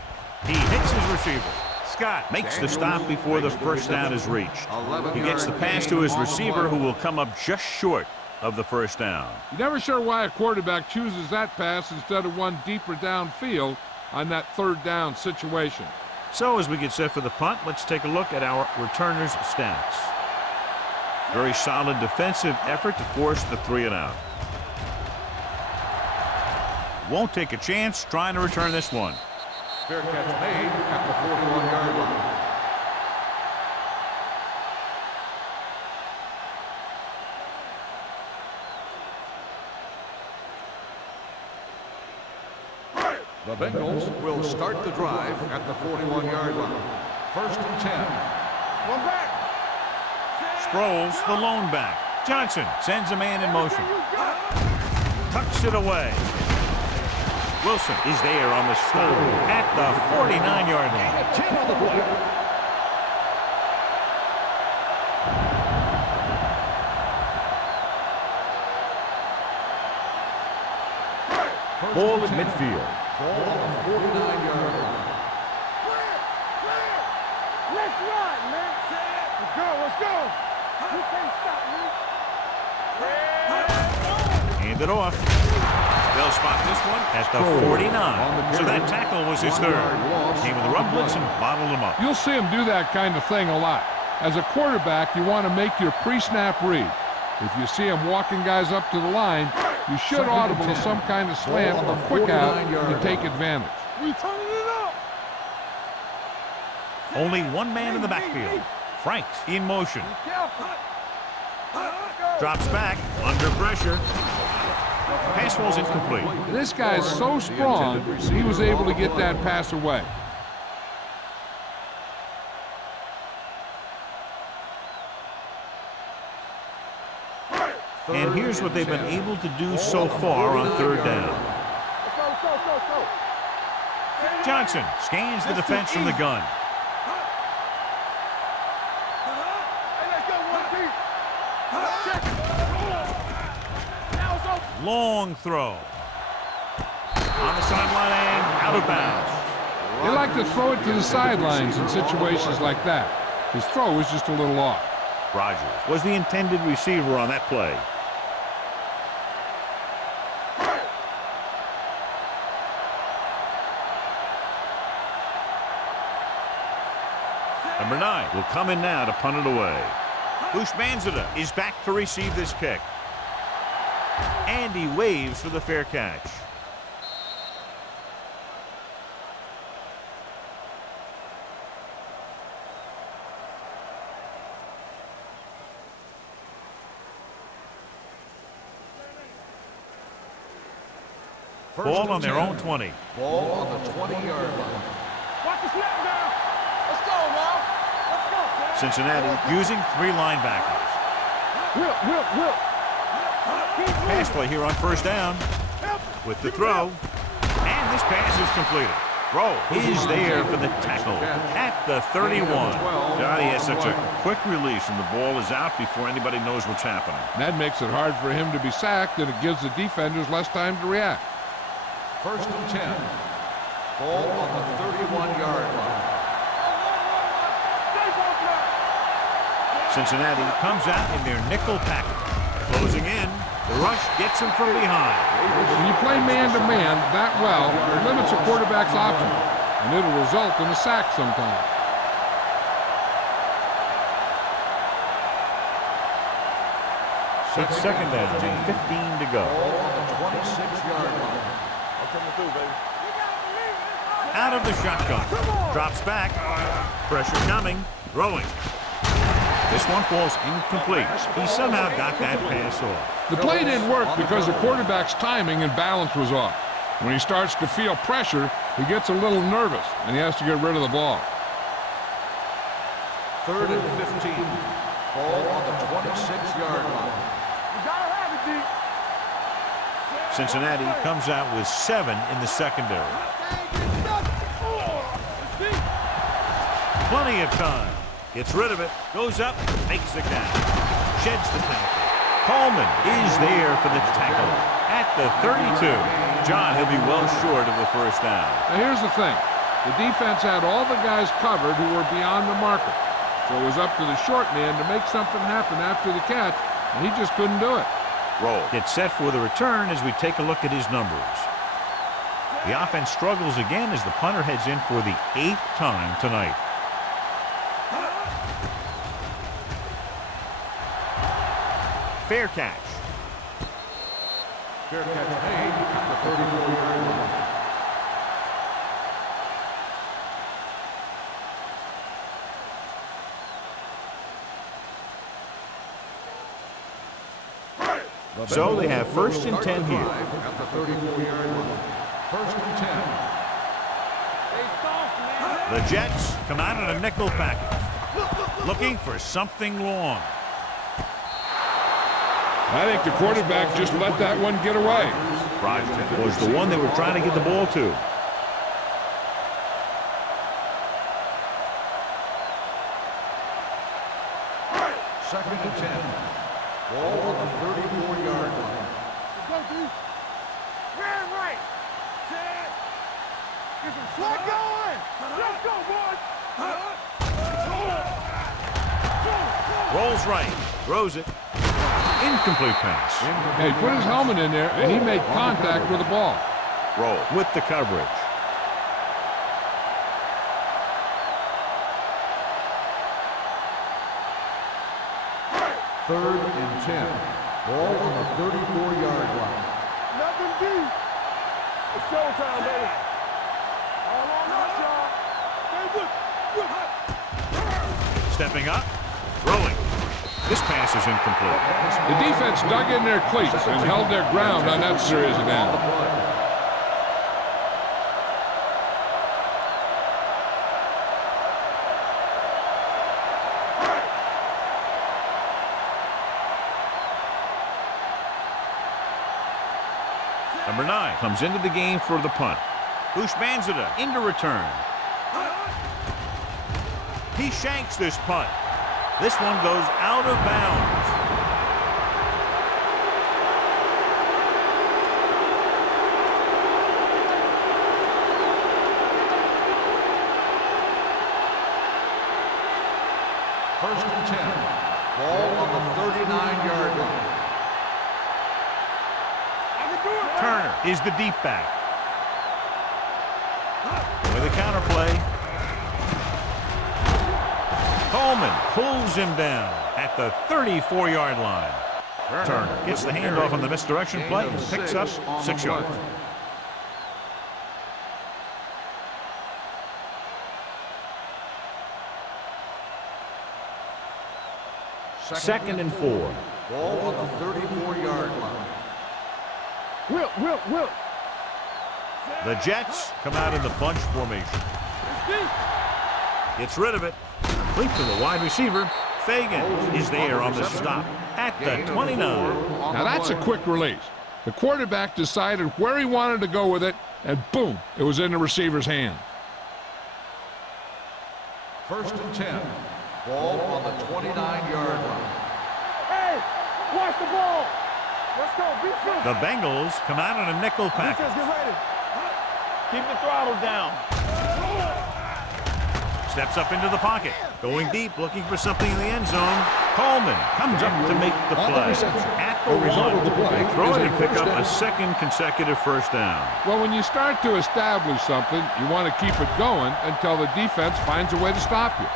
He hits his receiver. Scott makes the stop before the first down is reached. He gets the pass to his receiver, who will come up just short of the first down. You're never sure why a quarterback chooses that pass instead of one deeper downfield on that 3rd down situation. So as we get set for the punt, let's take a look at our returners' stats. Very solid defensive effort to force the 3 and out. Won't take a chance trying to return this one. Fair catch made at the 41-yard line. The Bengals will start the drive at the 41-yard line. 1st and 10. One back. Sproles, the lone back. Johnson sends a man in motion. Tucks it away. Wilson is there on the stop at the 49-yard line. 10 on the play. Ball at midfield. Ball on the 49-yard line. Clear. Let's run, man. Let's go. You can't stop me. Hand it off. They'll spot this one at the 49. So that tackle was his 3rd. Came with the run blitz and bottled him up. You'll see him do that kind of thing a lot. As a quarterback, you want to make your pre-snap read. If you see him walking guys up to the line, you should audible to some kind of slant or quick out to take advantage. We turning it up. Only one man in the backfield. Franks in motion. Drops back under pressure. Pass was incomplete. This guy's so strong, he was able to get that pass away. And here's what they've been able to do so far on 3rd down. Let's go. Johnson scans the defense from the gun. Hey, let's go, 1 deep. Now it's open. Long throw. On the sideline and out of bounds. They like to throw it to the sidelines in situations like that. His throw was just a little off. Rogers was the intended receiver on that play. Number 9 will come in now to punt it away. Bushmanzada is back to receive this kick. And he waves for the fair catch. Ball on their own 20. Ball on the 20-yard line. Watch the snap now. Let's go, now. Let's go. Cincinnati using 3 linebackers. Will. Pass play here on 1st down with the throw. And this pass is completed. Rowe is there for the tackle at the 31. Johnny has such a quick release, and the ball is out before anybody knows what's happening. That makes it hard for him to be sacked, and it gives the defenders less time to react. 1st and 10. Ball on the 31-yard line. Cincinnati comes out in their nickel package. Closing in. The rush gets him from behind. When you play man-to-man that well, it limits a quarterback's options, and it'll result in a sack sometimes. It's 2nd down and 15 to go. Ball on the 26-yard line. Out of the shotgun. Drops back. Pressure coming. Throwing. This one falls incomplete. He somehow got that pass off. The play didn't work because the quarterback's timing and balance was off. When he starts to feel pressure, he gets a little nervous, and he has to get rid of the ball. 3rd and 15. Ball on the 26-yard line. Cincinnati comes out with 7 in the secondary. Plenty of time. Gets rid of it. Goes up. Makes the catch. Sheds the tackle. Coleman is there for the tackle at the 32. John, he'll be well short of the first down. Now here's the thing. The defense had all the guys covered who were beyond the marker. So it was up to the short man to make something happen after the catch, and he just couldn't do it. Roll. Gets set for the return as we take a look at his numbers. The offense struggles again as the punter heads in for the 8th time tonight. Fair catch. Fair catch made at the 34-yard line. So they have 1st and 10 here. At the 34-yard line. 1st and 10. The Jets come out in a nickel package, looking for something long. I think the quarterback just let that one get away. Project was the one they were trying to get the ball to. Second and 10. Ball on the 34-yard line. Right. Set. Let going. Let's go, boys. Rolls right, throws it. Incomplete pass. Hey, he put his helmet in there, and he made contact with the ball. Roll with the coverage. Third and 10. Ball on the 34-yard line. Nothing deep. It's showtime, baby. All on us, y'all. Stepping up, throwing. This pass is incomplete. The defense dug in their cleats and held their ground on that series of downs. Number 9 comes into the game for the punt. Bushmanzada into return. He shanks this punt. This one goes out of bounds. First and 10. Ball on the 39-yard line. Turner is the deep back. With a counter play. Coleman pulls him down at the 34-yard line. Turner gets the handoff on the misdirection play and picks up 6 yards. Second and 4. Ball on the 34-yard line. Will. The Jets come out in the bunch formation. Gets rid of it. Complete to the wide receiver. Fagan is there on the stop at the 29. Now that's a quick release. The quarterback decided where he wanted to go with it, and boom, it was in the receiver's hand. 1st and 10. Ball on the 29-yard line. Hey, watch the ball. Let's go. Be sure. The Bengals come out in a nickel package. Defense, get ready. Keep the throttle down. Steps up into the pocket. Going deep, looking for something in the end zone. Coleman comes up to make the play. At the one, they throw it and pick up a second consecutive first down. Well, when you start to establish something, you want to keep it going until the defense finds a way to stop you.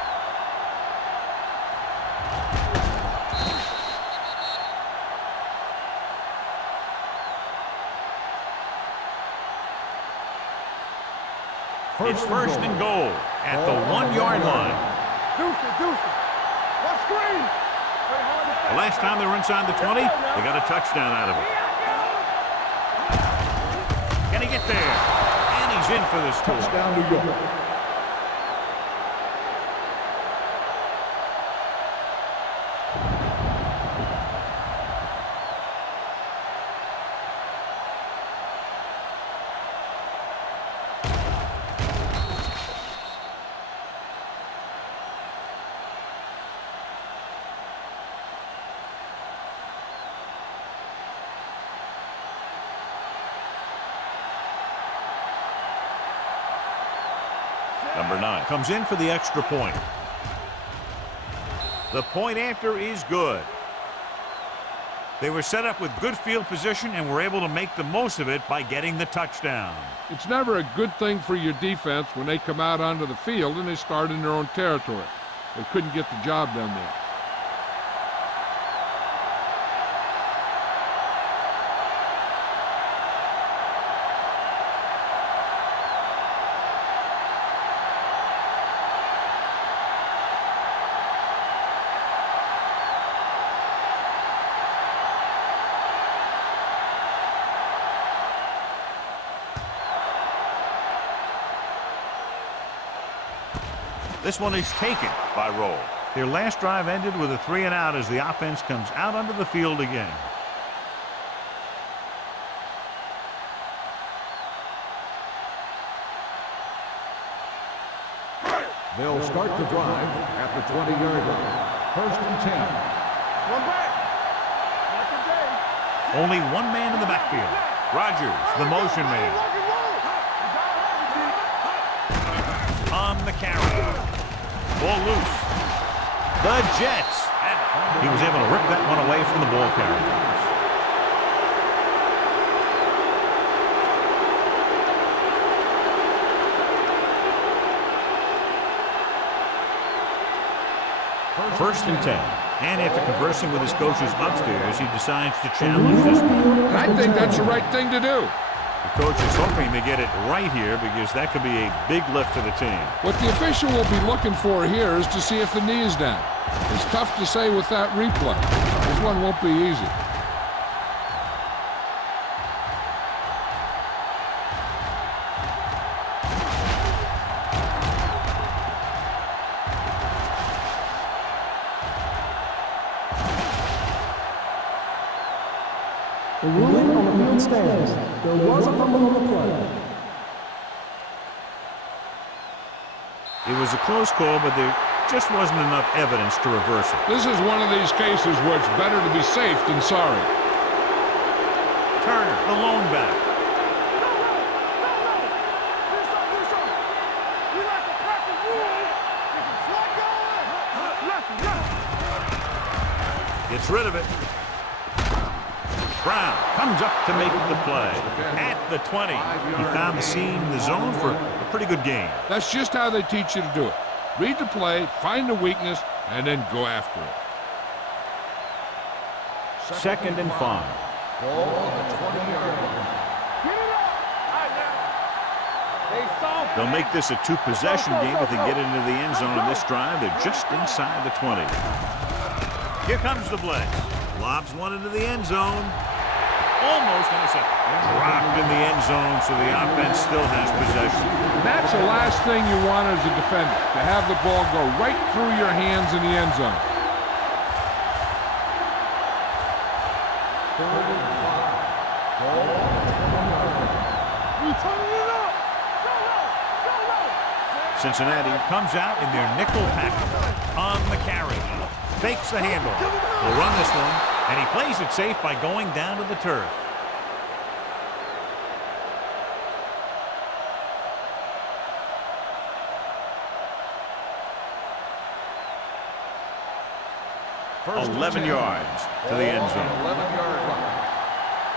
It's 1st and goal at the 1-yard line. Deuce it. Let's screen. The last time they were inside the 20, they got a touchdown out of it. Can he get there? And he's in for this score. Touchdown, New York. Number 9 comes in for the extra point. The point after is good. They were set up with good field position and were able to make the most of it by getting the touchdown. It's never a good thing for your defense when they come out onto the field and they start in their own territory. They couldn't get the job done there. This one is taken by Roll. Their last drive ended with a 3-and-out as the offense comes out onto the field again. They'll start the drive at the 20-yard line. 1st and 10. One back. Not today. Only one man in the backfield. Rogers, the motion man. On the carry. Ball loose. The Jets. And he was able to rip that one away from the ball carrier. First and 10. And after conversing with his coaches upstairs, he decides to challenge this one. I think that's the right thing to do. The coach is hoping to get it right here because that could be a big lift for the team. What the official will be looking for here is to see if the knee is down. It's tough to say with that replay. This one won't be easy. The ruling on the field stands. There was a fumble on the play. It was a close call, but there just wasn't enough evidence to reverse it. This is one of these cases where it's better to be safe than sorry. Turner, the lone back. Gets rid of it. Brown comes up to make the play. At the 20, he found the seam in the zone for a pretty good game. That's just how they teach you to do it. Read the play, find the weakness, and then go after it. 2nd and 5. Ball on the 20-yard line. They'll make this a two-possession game if they get into the end zone on this drive. They're just inside the 20. Here comes the blitz. Lobs one into the end zone. Almost intercepted. Dropped in the end zone, so the offense still has possession. That's the last thing you want as a defender, to have the ball go right through your hands in the end zone. 3rd and 5. You turning it up. Go low. Go low. Cincinnati comes out in their nickel package on the carry. Fakes the handle. Will run this one, and he plays it safe by going down to the turf. First 11 10. yards to the end zone. 11-yard line.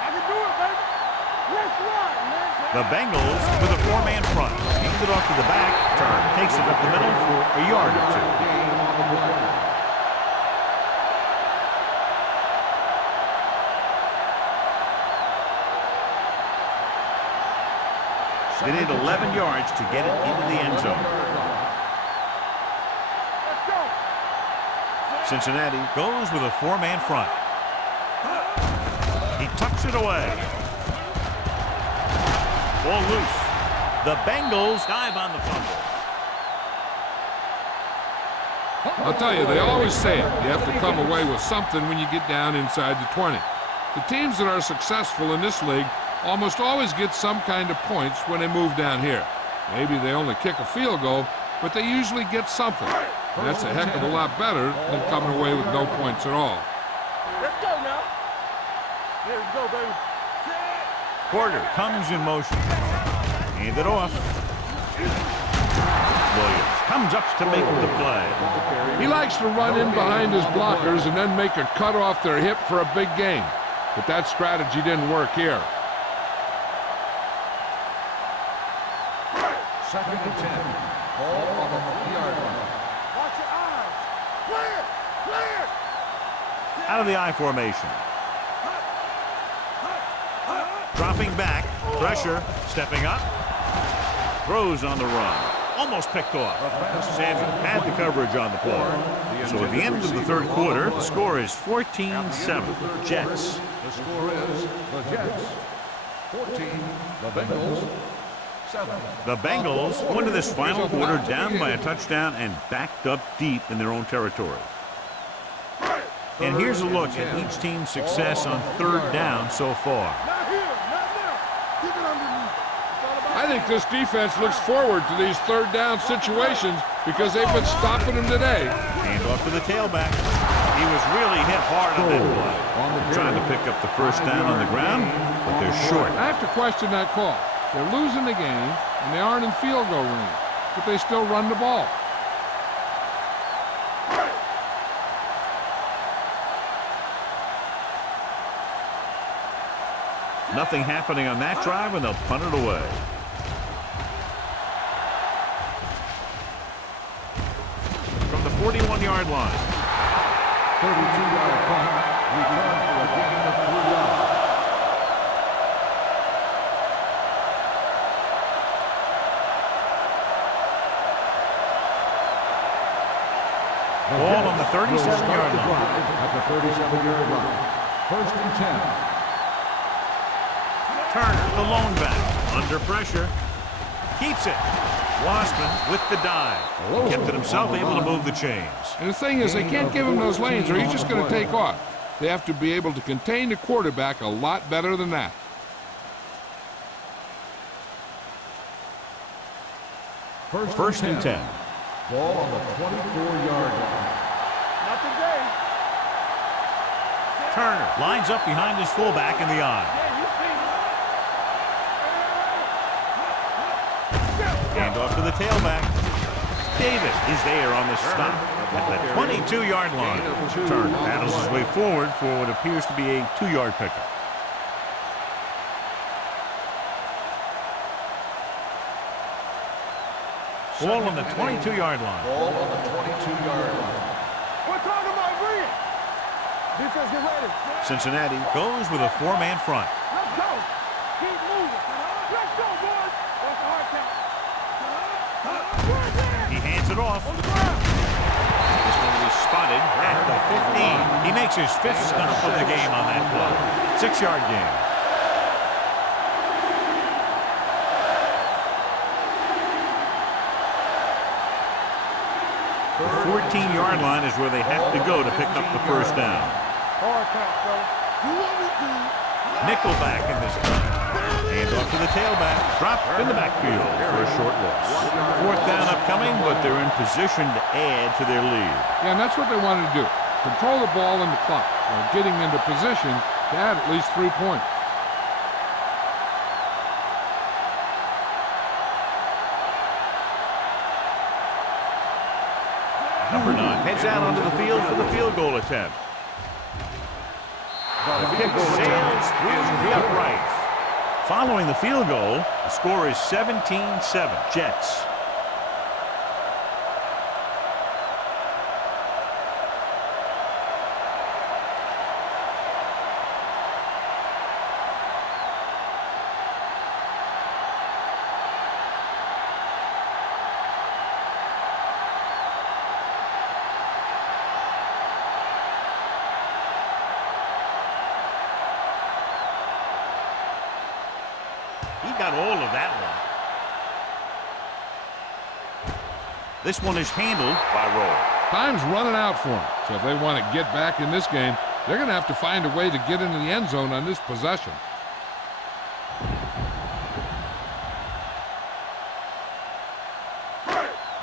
I can do it, baby. Let's ride, man. The Bengals with a four-man front. Hands it off to the back. Turn. Takes it up the middle for a yard or two. Gain on the play. They need 11 yards to get it into the end zone. Let's go. Cincinnati goes with a four-man front. He tucks it away. Ball loose. The Bengals dive on the fumble. I'll tell you, they always say it. You have to come away with something when you get down inside the 20. The teams that are successful in this league almost always get some kind of points when they move down here. Maybe they only kick a field goal, but they usually get something. And that's a heck of a lot better than coming away with no points at all. Let's go now. There we go, baby. Porter comes in motion. Hand it off. Williams comes up to make the play. He likes to run in behind his blockers and then make a cut off their hip for a big gain. But that strategy didn't work here. Second and 10. Ball on the 3-yard line. Watch your eyes. Clear. Clear. Out of the I formation. Dropping back. Pressure. Stepping up. Throws on the run. Almost picked off. Samuel had the coverage on the play. So at the end of the third quarter, the score is 14-7. Jets. The score is the Jets 14, the Bengals 7. The Bengals go into this final quarter down by a touchdown and backed up deep in their own territory. And here's a look at each team's success on third down so far. Not here. Not now. Keep it underneath. I think this defense looks forward to these third down situations because they've been stopping them today. Hand off to the tailback. He was really hit hard on that play. Trying to pick up the first down on the ground, but they're short. I have to question that call. They're losing the game, and they aren't in field goal range, but they still run the ball. Nothing happening on that drive, and they'll punt it away. From the 41-yard line. 32-yard punt. Return for a gain of 3 yards. Ball on the 37-yard line. At the 37-yard line. First and 10. Turner, the lone back, under pressure. Keeps it. Wassman with the dive. Kept it himself, able to move the chains. And the thing is, they can't give him those lanes or he's just going to take off. They have to be able to contain the quarterback a lot better than that. First and 10. Ball on the 24-yard line. Not today. Turner lines up behind his fullback in the eye. Yeah, you see. Hand off to the tailback. Davis is there on the stop at the 22-yard line. Turner paddles his way forward for what appears to be a 2-yard pickup. Ball on the 22-yard line. Ball on the 22-yard line. We're talking about bringing. Defense, get ready. Cincinnati goes with a four-man front. Let's go. Keep moving. Let's go, boys. That's the hard count. He hands it off. On the ground. This one was spotted at the 15. He makes his 5th stop of the game on that play. 6-yard gain. The 14-yard line is where they have to go to pick up the first down. Hard count, fellas. Do what we do. Nickelback in this time. Hands off to the tailback. Dropped in the backfield for a short loss. Fourth down upcoming, but they're in position to add to their lead. Yeah, and that's what they wanted to do. Control the ball and the clock while getting into position to add at least 3 points. Number 9 heads out onto the field for the field goal attempt. The kick sails through the uprights. Following the field goal, the score is 17-7 Jets. He got all of that one. This one is handled by Roll. Time's running out for them. So if they want to get back in this game, they're going to have to find a way to get into the end zone on this possession.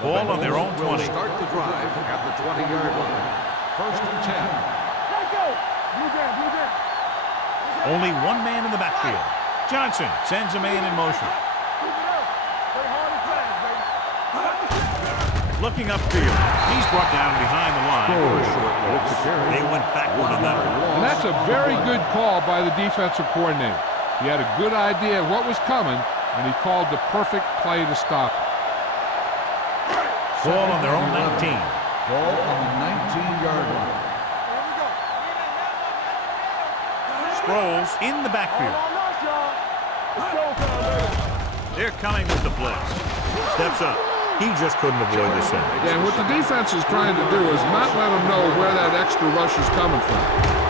Ball on their own 20. Start the drive at the 20-yard line. First and 10. Let's go. Blue down, blue down. Only one man in the backfield. Johnson sends a man in motion. Keep it up. Play hard and fast, baby. Looking upfield. He's brought down behind the line for a short loss. They went backward on that one. And that's a very good call by the defensive coordinator. He had a good idea of what was coming, and he called the perfect play to stop it. Ball on their own 19. Ball on the 19-yard line. Here we go. Sproles in the backfield. All on us, y'all. It's showtime, baby. They're coming with the blitz. Steps up. He just couldn't avoid the center. Yeah, and what the defense is trying to do is not let them know where that extra rush is coming from.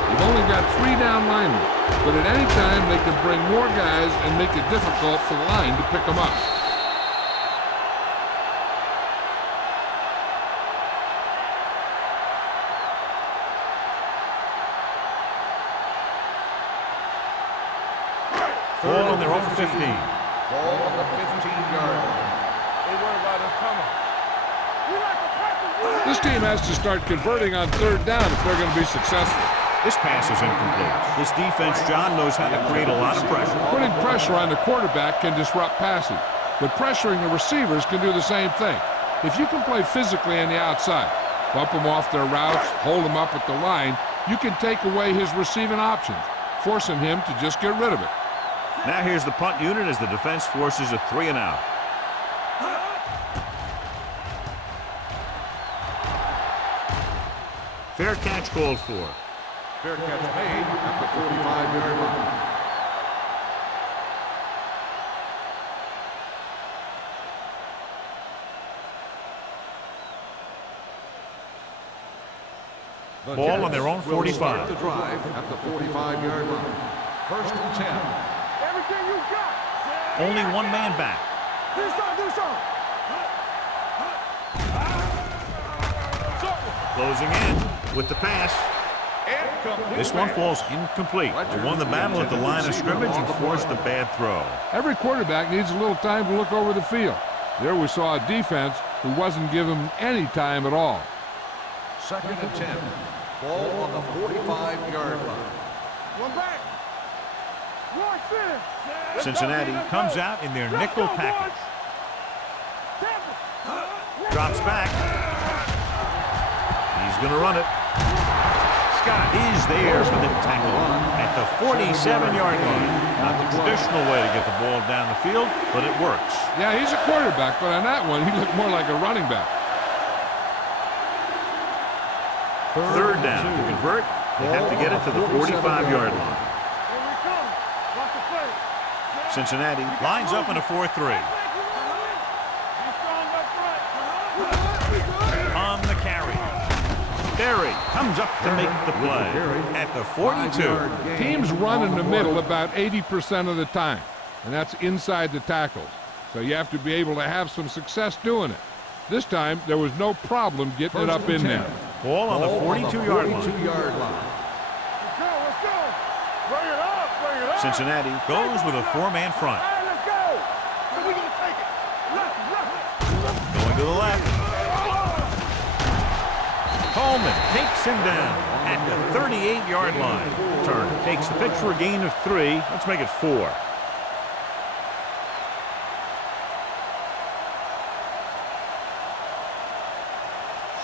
You've only got 3 down linemen, but at any time they can bring more guys and make it difficult for the line to pick them up. Ball on their own 15. Ball on the 15-yard line. They worry about us coming. We like a practice. This team has to start converting on 3rd down if they're going to be successful. This pass is incomplete. This defense, John, knows how to create a lot of pressure. Putting pressure on the quarterback can disrupt passing, but pressuring the receivers can do the same thing. If you can play physically on the outside, bump them off their routes, hold them up at the line, you can take away his receiving options, forcing him to just get rid of it. Now here's the punt unit as the defense forces a 3 and out. Fair catch called for. Fair catch made at the 45-yard line. Ball on their own Will 45. start the drive at the 45-yard line. First and 10. Everything you got. Only one man back. Do something, do something. Closing in with the pass. This one falls incomplete. They won the battle at the line of scrimmage and forced a bad throw. Every quarterback needs a little time to look over the field. There we saw a defense who wasn't given any time at all. Second and 10. Ball on the 45-yard line. One back. One center. Cincinnati comes out in their nickel package. Drops back. He's going to run it. Scott is there for the tackle at the 47-yard line. Not the traditional way to get the ball down the field, but it works. Yeah, he's a quarterback, but on that one, he looked more like a running back. Third down to convert. They have to get it to the 45-yard line. Here we come. Watch the play. Cincinnati lines up in a 4-3. Be strong up front. On the carry. Berry comes up to make the play at the 42. Teams run in the middle about 80% of the time, and that's inside the tackles. So you have to be able to have some success doing it. This time, there was no problem getting it up in there. Ball on the 42-yard line. 42-yard line. Let's go, let's go. Bring it up, bring it Cincinnati goes with a four-man front. Hey, let's go. So we gonna take it. Left. Going to the left. Coleman takes him down at the 38-yard line. Turner takes the pitch for a gain of 3. Let's make it 4.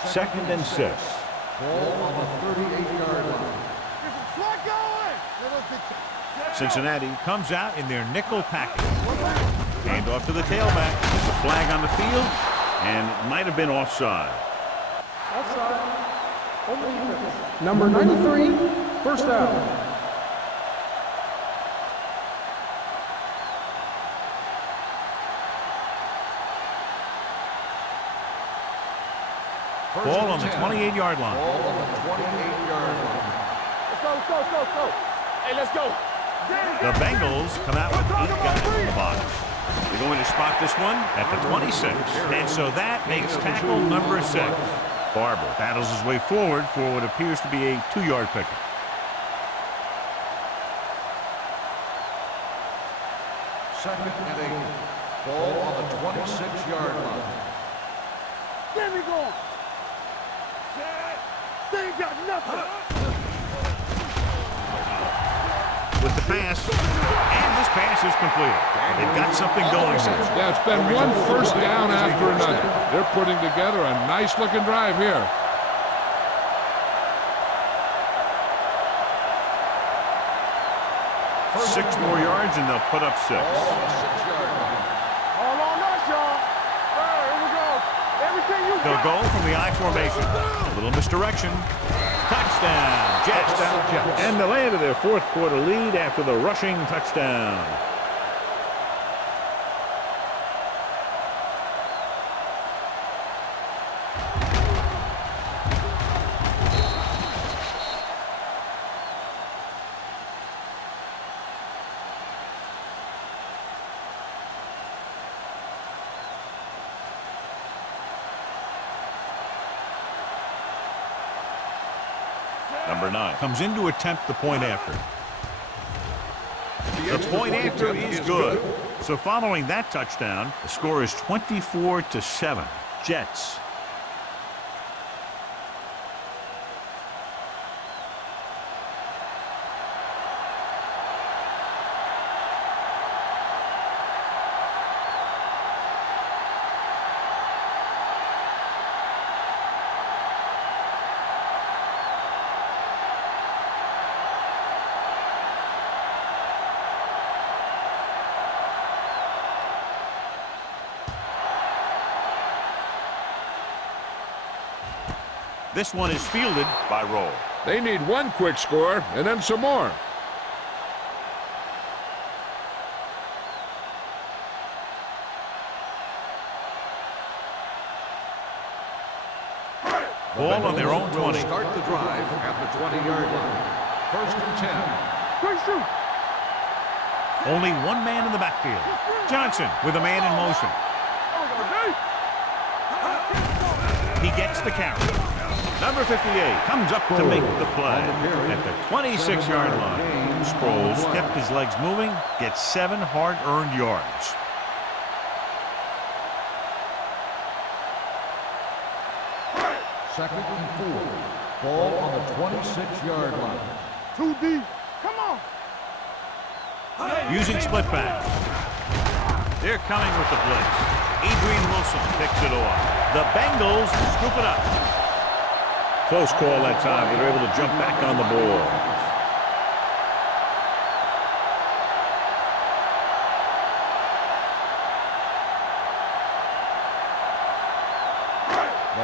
Second and 6. Ball on the 38-yard line. Flag going. Cincinnati comes out in their nickel package. Hand off to the tailback. There's a flag on the field, and it might have been offside. Offside. Number 93, first down. Ball on the 28-yard line. Ball on the 28-yard line. Let's go. Hey, let's go. The Bengals come out with 8 guys in the box. They're going to spot this one at the 26. And so that makes tackle number 6. Barber battles his way forward for what appears to be a 2-yard pickup. Second and 8. Ball on the 26-yard line. Get me going. They ain't got nothing. With the pass, and this pass is completed. They've got something going here. Yeah, it's been one first down after another. They're putting together a nice-looking drive here. Six more yards, and they'll put up 6. Ball on the 6-yard line. All on us, y'all. Here we go. Everything you They'll got. go from the I formation. A little misdirection. Touchdown, Jets. And they landed their 4th quarter lead after the rushing touchdown. Number 9 comes in to attempt the point after. The point after is good. So following that touchdown, the score is 24-7. Jets. This one is fielded by Roll. They need one quick score and then some more. Ball on their own 20. Start the drive at the 20-yard line. First and 10. Quick shoot. Only one man in the backfield. Johnson with a man in motion. He gets the carry. Number 58 comes up to make the play at the 26-yard line. Sproles kept his legs moving, gets 7 hard-earned yards. Second and 4. Ball on the 26-yard line. Too deep. Come on. Using split back. They're coming with the blitz. Adrian Wilson picks it off. The Bengals scoop it up. Close call that time, but they're able to jump back on the ball.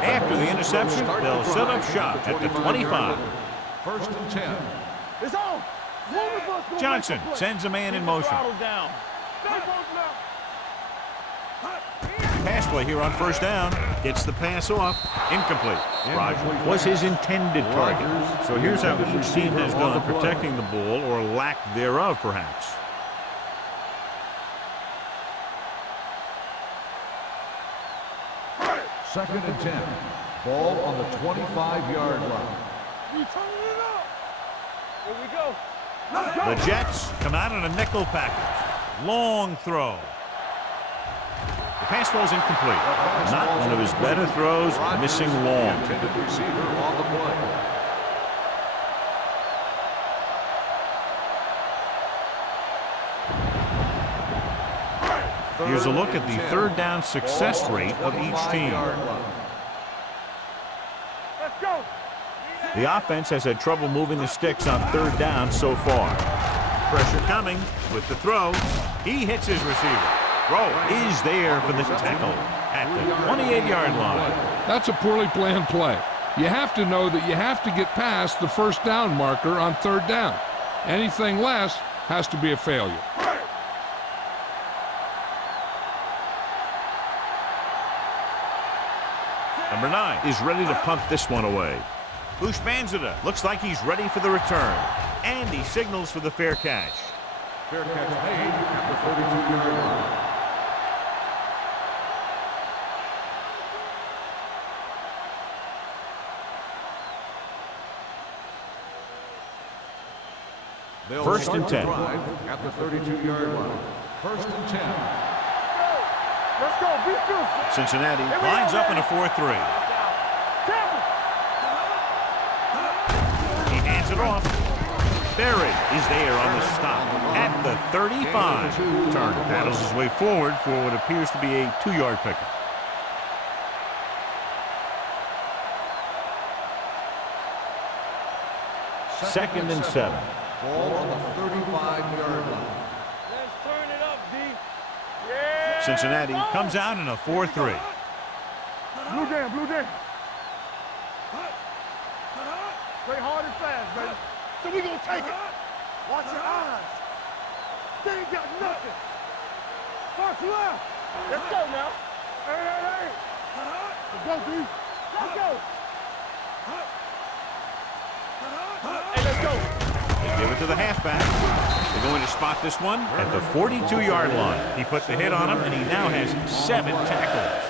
After the interception, they'll set up shop at the 25. First and 10. It's on. Johnson sends a man in motion. Down. Pass play here on first down. Gets the pass off. Incomplete. Rogers was his intended target. So here's how each team has done protecting the ball, or lack thereof, perhaps. Second and 10. Ball on the 25-yard line. You turning it up. Here we go. The Jets come out in a nickel package. Long throw. The pass falls incomplete. Not one of his better throws, missing long. Intended receiver on the play. Here's a look at the third down success rate of each team. Let's go. The offense has had trouble moving the sticks on third down so far. Pressure coming with the throw. He hits his receiver. Throw is there for the tackle at the 28-yard line. That's a poorly planned play. You have to know that you have to get past the first down marker on third down. Anything less has to be a failure. Number 9 is ready to punt this one away. Bushmanzada looks like he's ready for the return. And he signals for the fair catch. Fair catch made at the 32-yard line. First and 10. At the 32-yard line. First and 10. Let's go. Be good. Cincinnati lines up in a 4-3. He hands it off. Berry is there on the stop at the 35. Turner paddles his way forward for what appears to be a 2-yard pickup. Second and 7. Ball on the 35-yard line. Let's turn it up, D. Yeah. Cincinnati comes out in a 4-3. Blue jam, blue jam. Play hard and fast, baby. So we gonna take it. Watch your eyes. They ain't got nothing. First left. Let's go now. Hey, hey, hey. Let's go, D. Let's go. Hey, let's go. They give it to the halfback. They're going to spot this one at the 42-yard line. He put the hit on him, and he now has 7 tackles.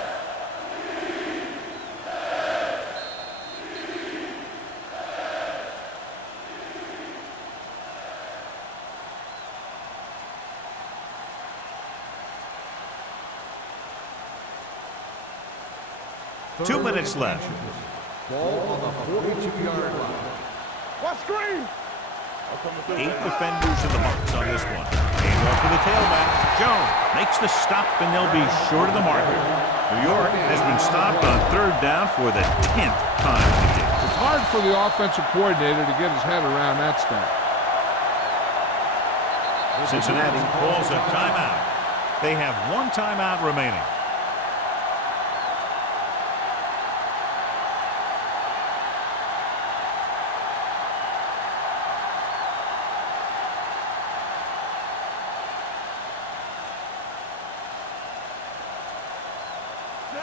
Two minutes left. Ball on the 42-yard line. What screen? 8 defenders in the box on this one. Hand off to the tailback. Jones makes the stop, and they'll be short of the marker. New York has been stopped on third down for the 10th time today. It's hard for the offensive coordinator to get his head around that stop. Cincinnati calls a timeout. They have 1 timeout remaining.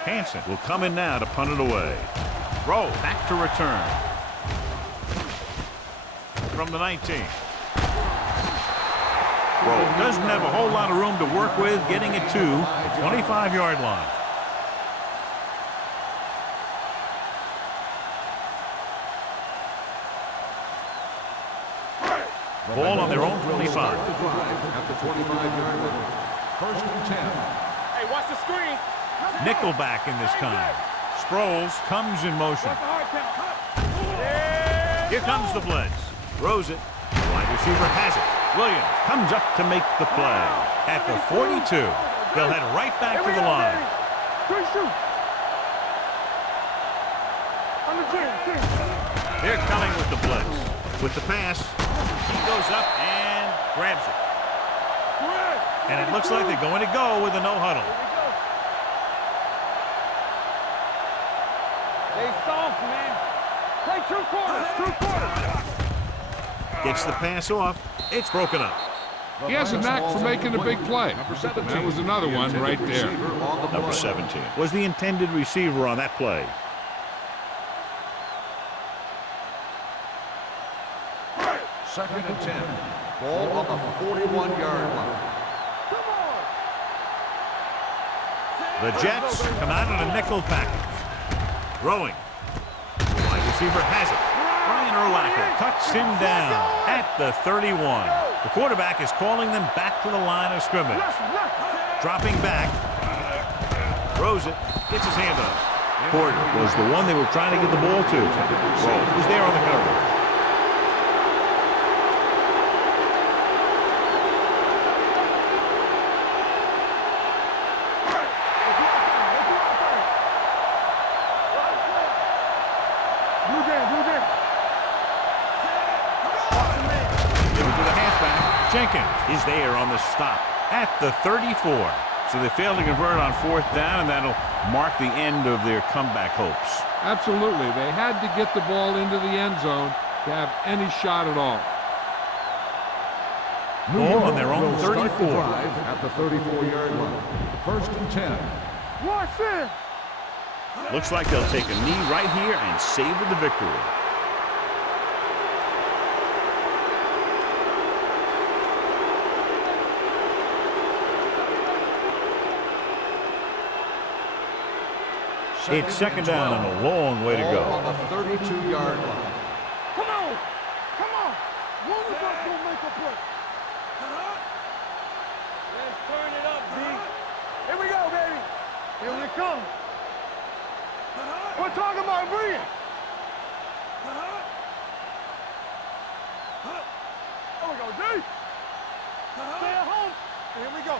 Hansen will come in now to punt it away. Rowe back to return. From the 19. Rowe doesn't have a whole lot of room to work with, getting it to the 25-yard line. Ball on their own 25. At the 25-yard line. First and 10. Hey, watch the screen. Nickelback in this time. Sproles comes in motion. Here comes the blitz. Throws it. Wide receiver has it. Williams comes up to make the play. At the 42, they'll head right back to the line. They're coming with the blitz. With the pass, he goes up and grabs it. And it looks like they're going to go with a no-huddle. They soft, man. Play 2 quarters, 2 quarters. Gets the pass off. It's broken up. He has a knack for making a big play. That was another one right there. Number 17 was the intended receiver on that play. Second and 10. Ball on the 41-yard line. The Jets come out in a nickel package. Throwing. The wide receiver has it. Bryant Urlacher Cuts him down at the 31. The quarterback is calling them back to the line of scrimmage. Dropping back. Throws it. Gets his hand up. Porter was the one they were trying to get the ball to. Roll was there on the cover. Give it to the halfback. Jenkins is there on the stop at the 34. So they failed to convert on 4th down, and that'll mark the end of their comeback hopes. Absolutely. They had to get the ball into the end zone to have any shot at all. Ball on their own 34. At the 34-yard line. 1st and 10. Watch this. Looks like they'll take a knee right here and savor the victory. It's 2nd down and a long way to Ball go. on the 32-yard line. Come on. Come on. One of us gonna make a play. Let's turn it up, D. Here we go, baby. Here we come. We're talking about breathing. There we go, D. Stay at home. Here we go.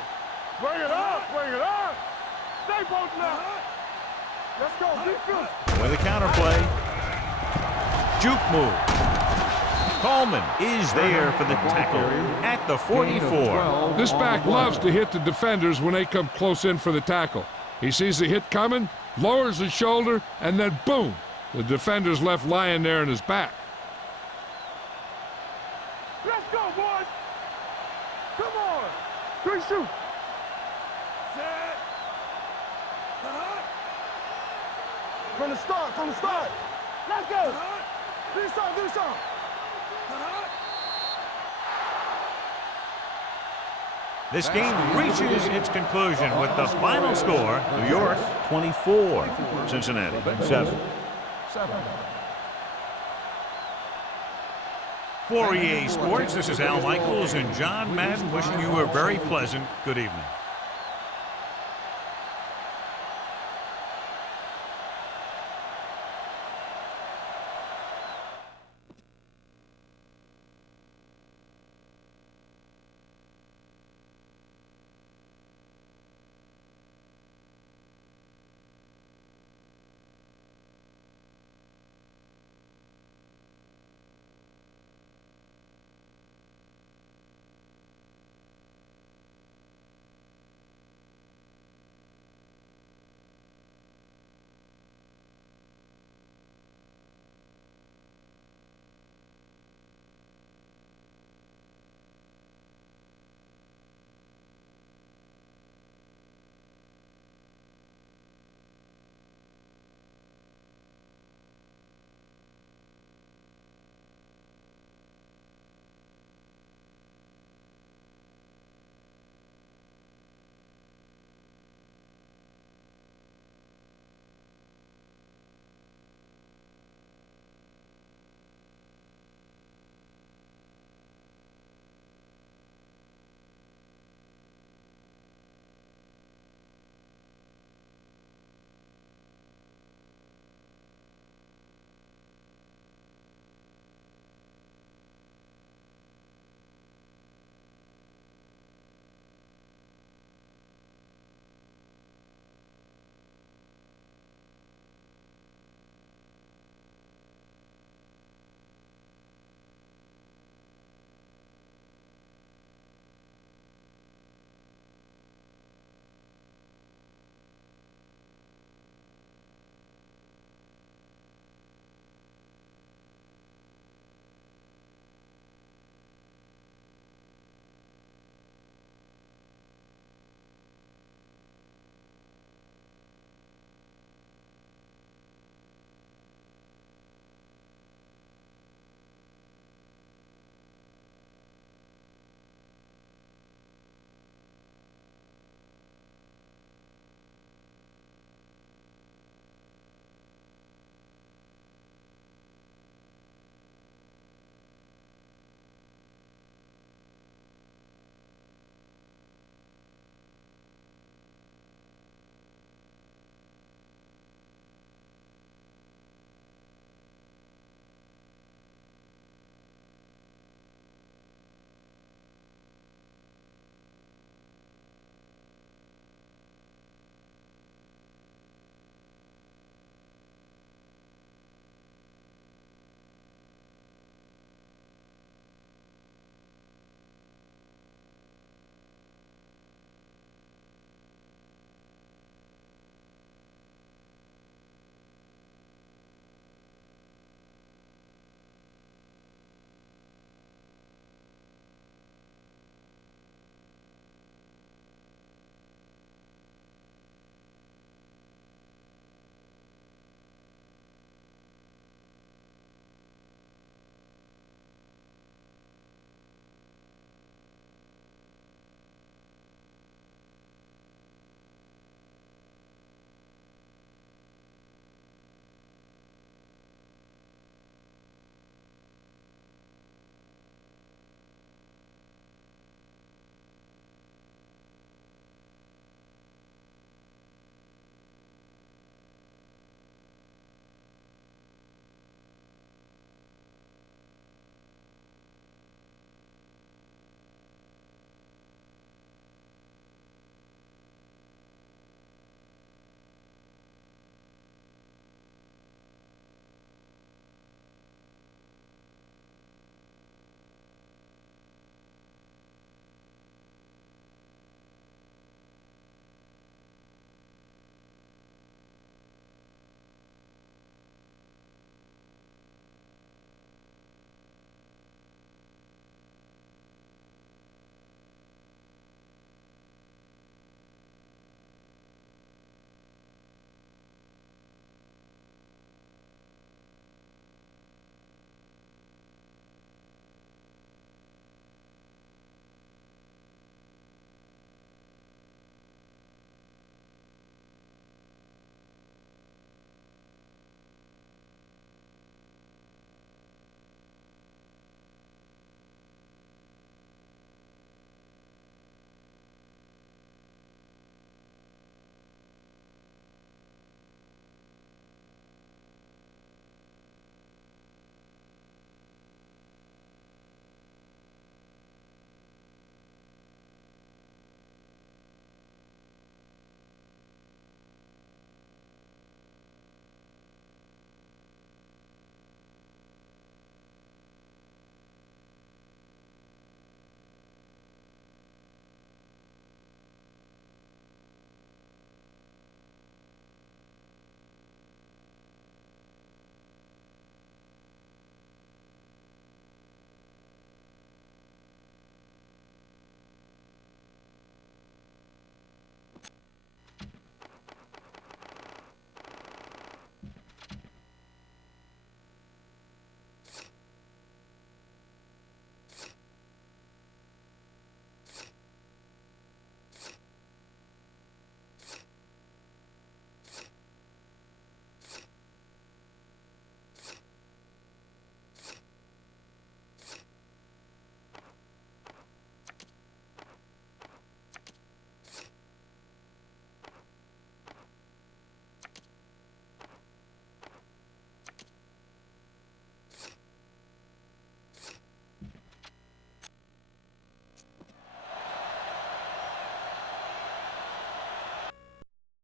Bring it up. Bring it up. Stay posted up. Let's go, defense. With a counter play. Juke move. Coleman is there for the tackle at the 44. This back loves to hit the defenders when they come close in for the tackle. He sees the hit coming, lowers his shoulder, and then boom, the defender's left lying there in his back. Let's go, boys. Come on. 3 shoot. Set. From the start. Let's go. Do something. This game reaches its conclusion with the final score. New York 24, Cincinnati 7. For EA Sports, this is Al Michaels and John Madden wishing you a very pleasant good evening.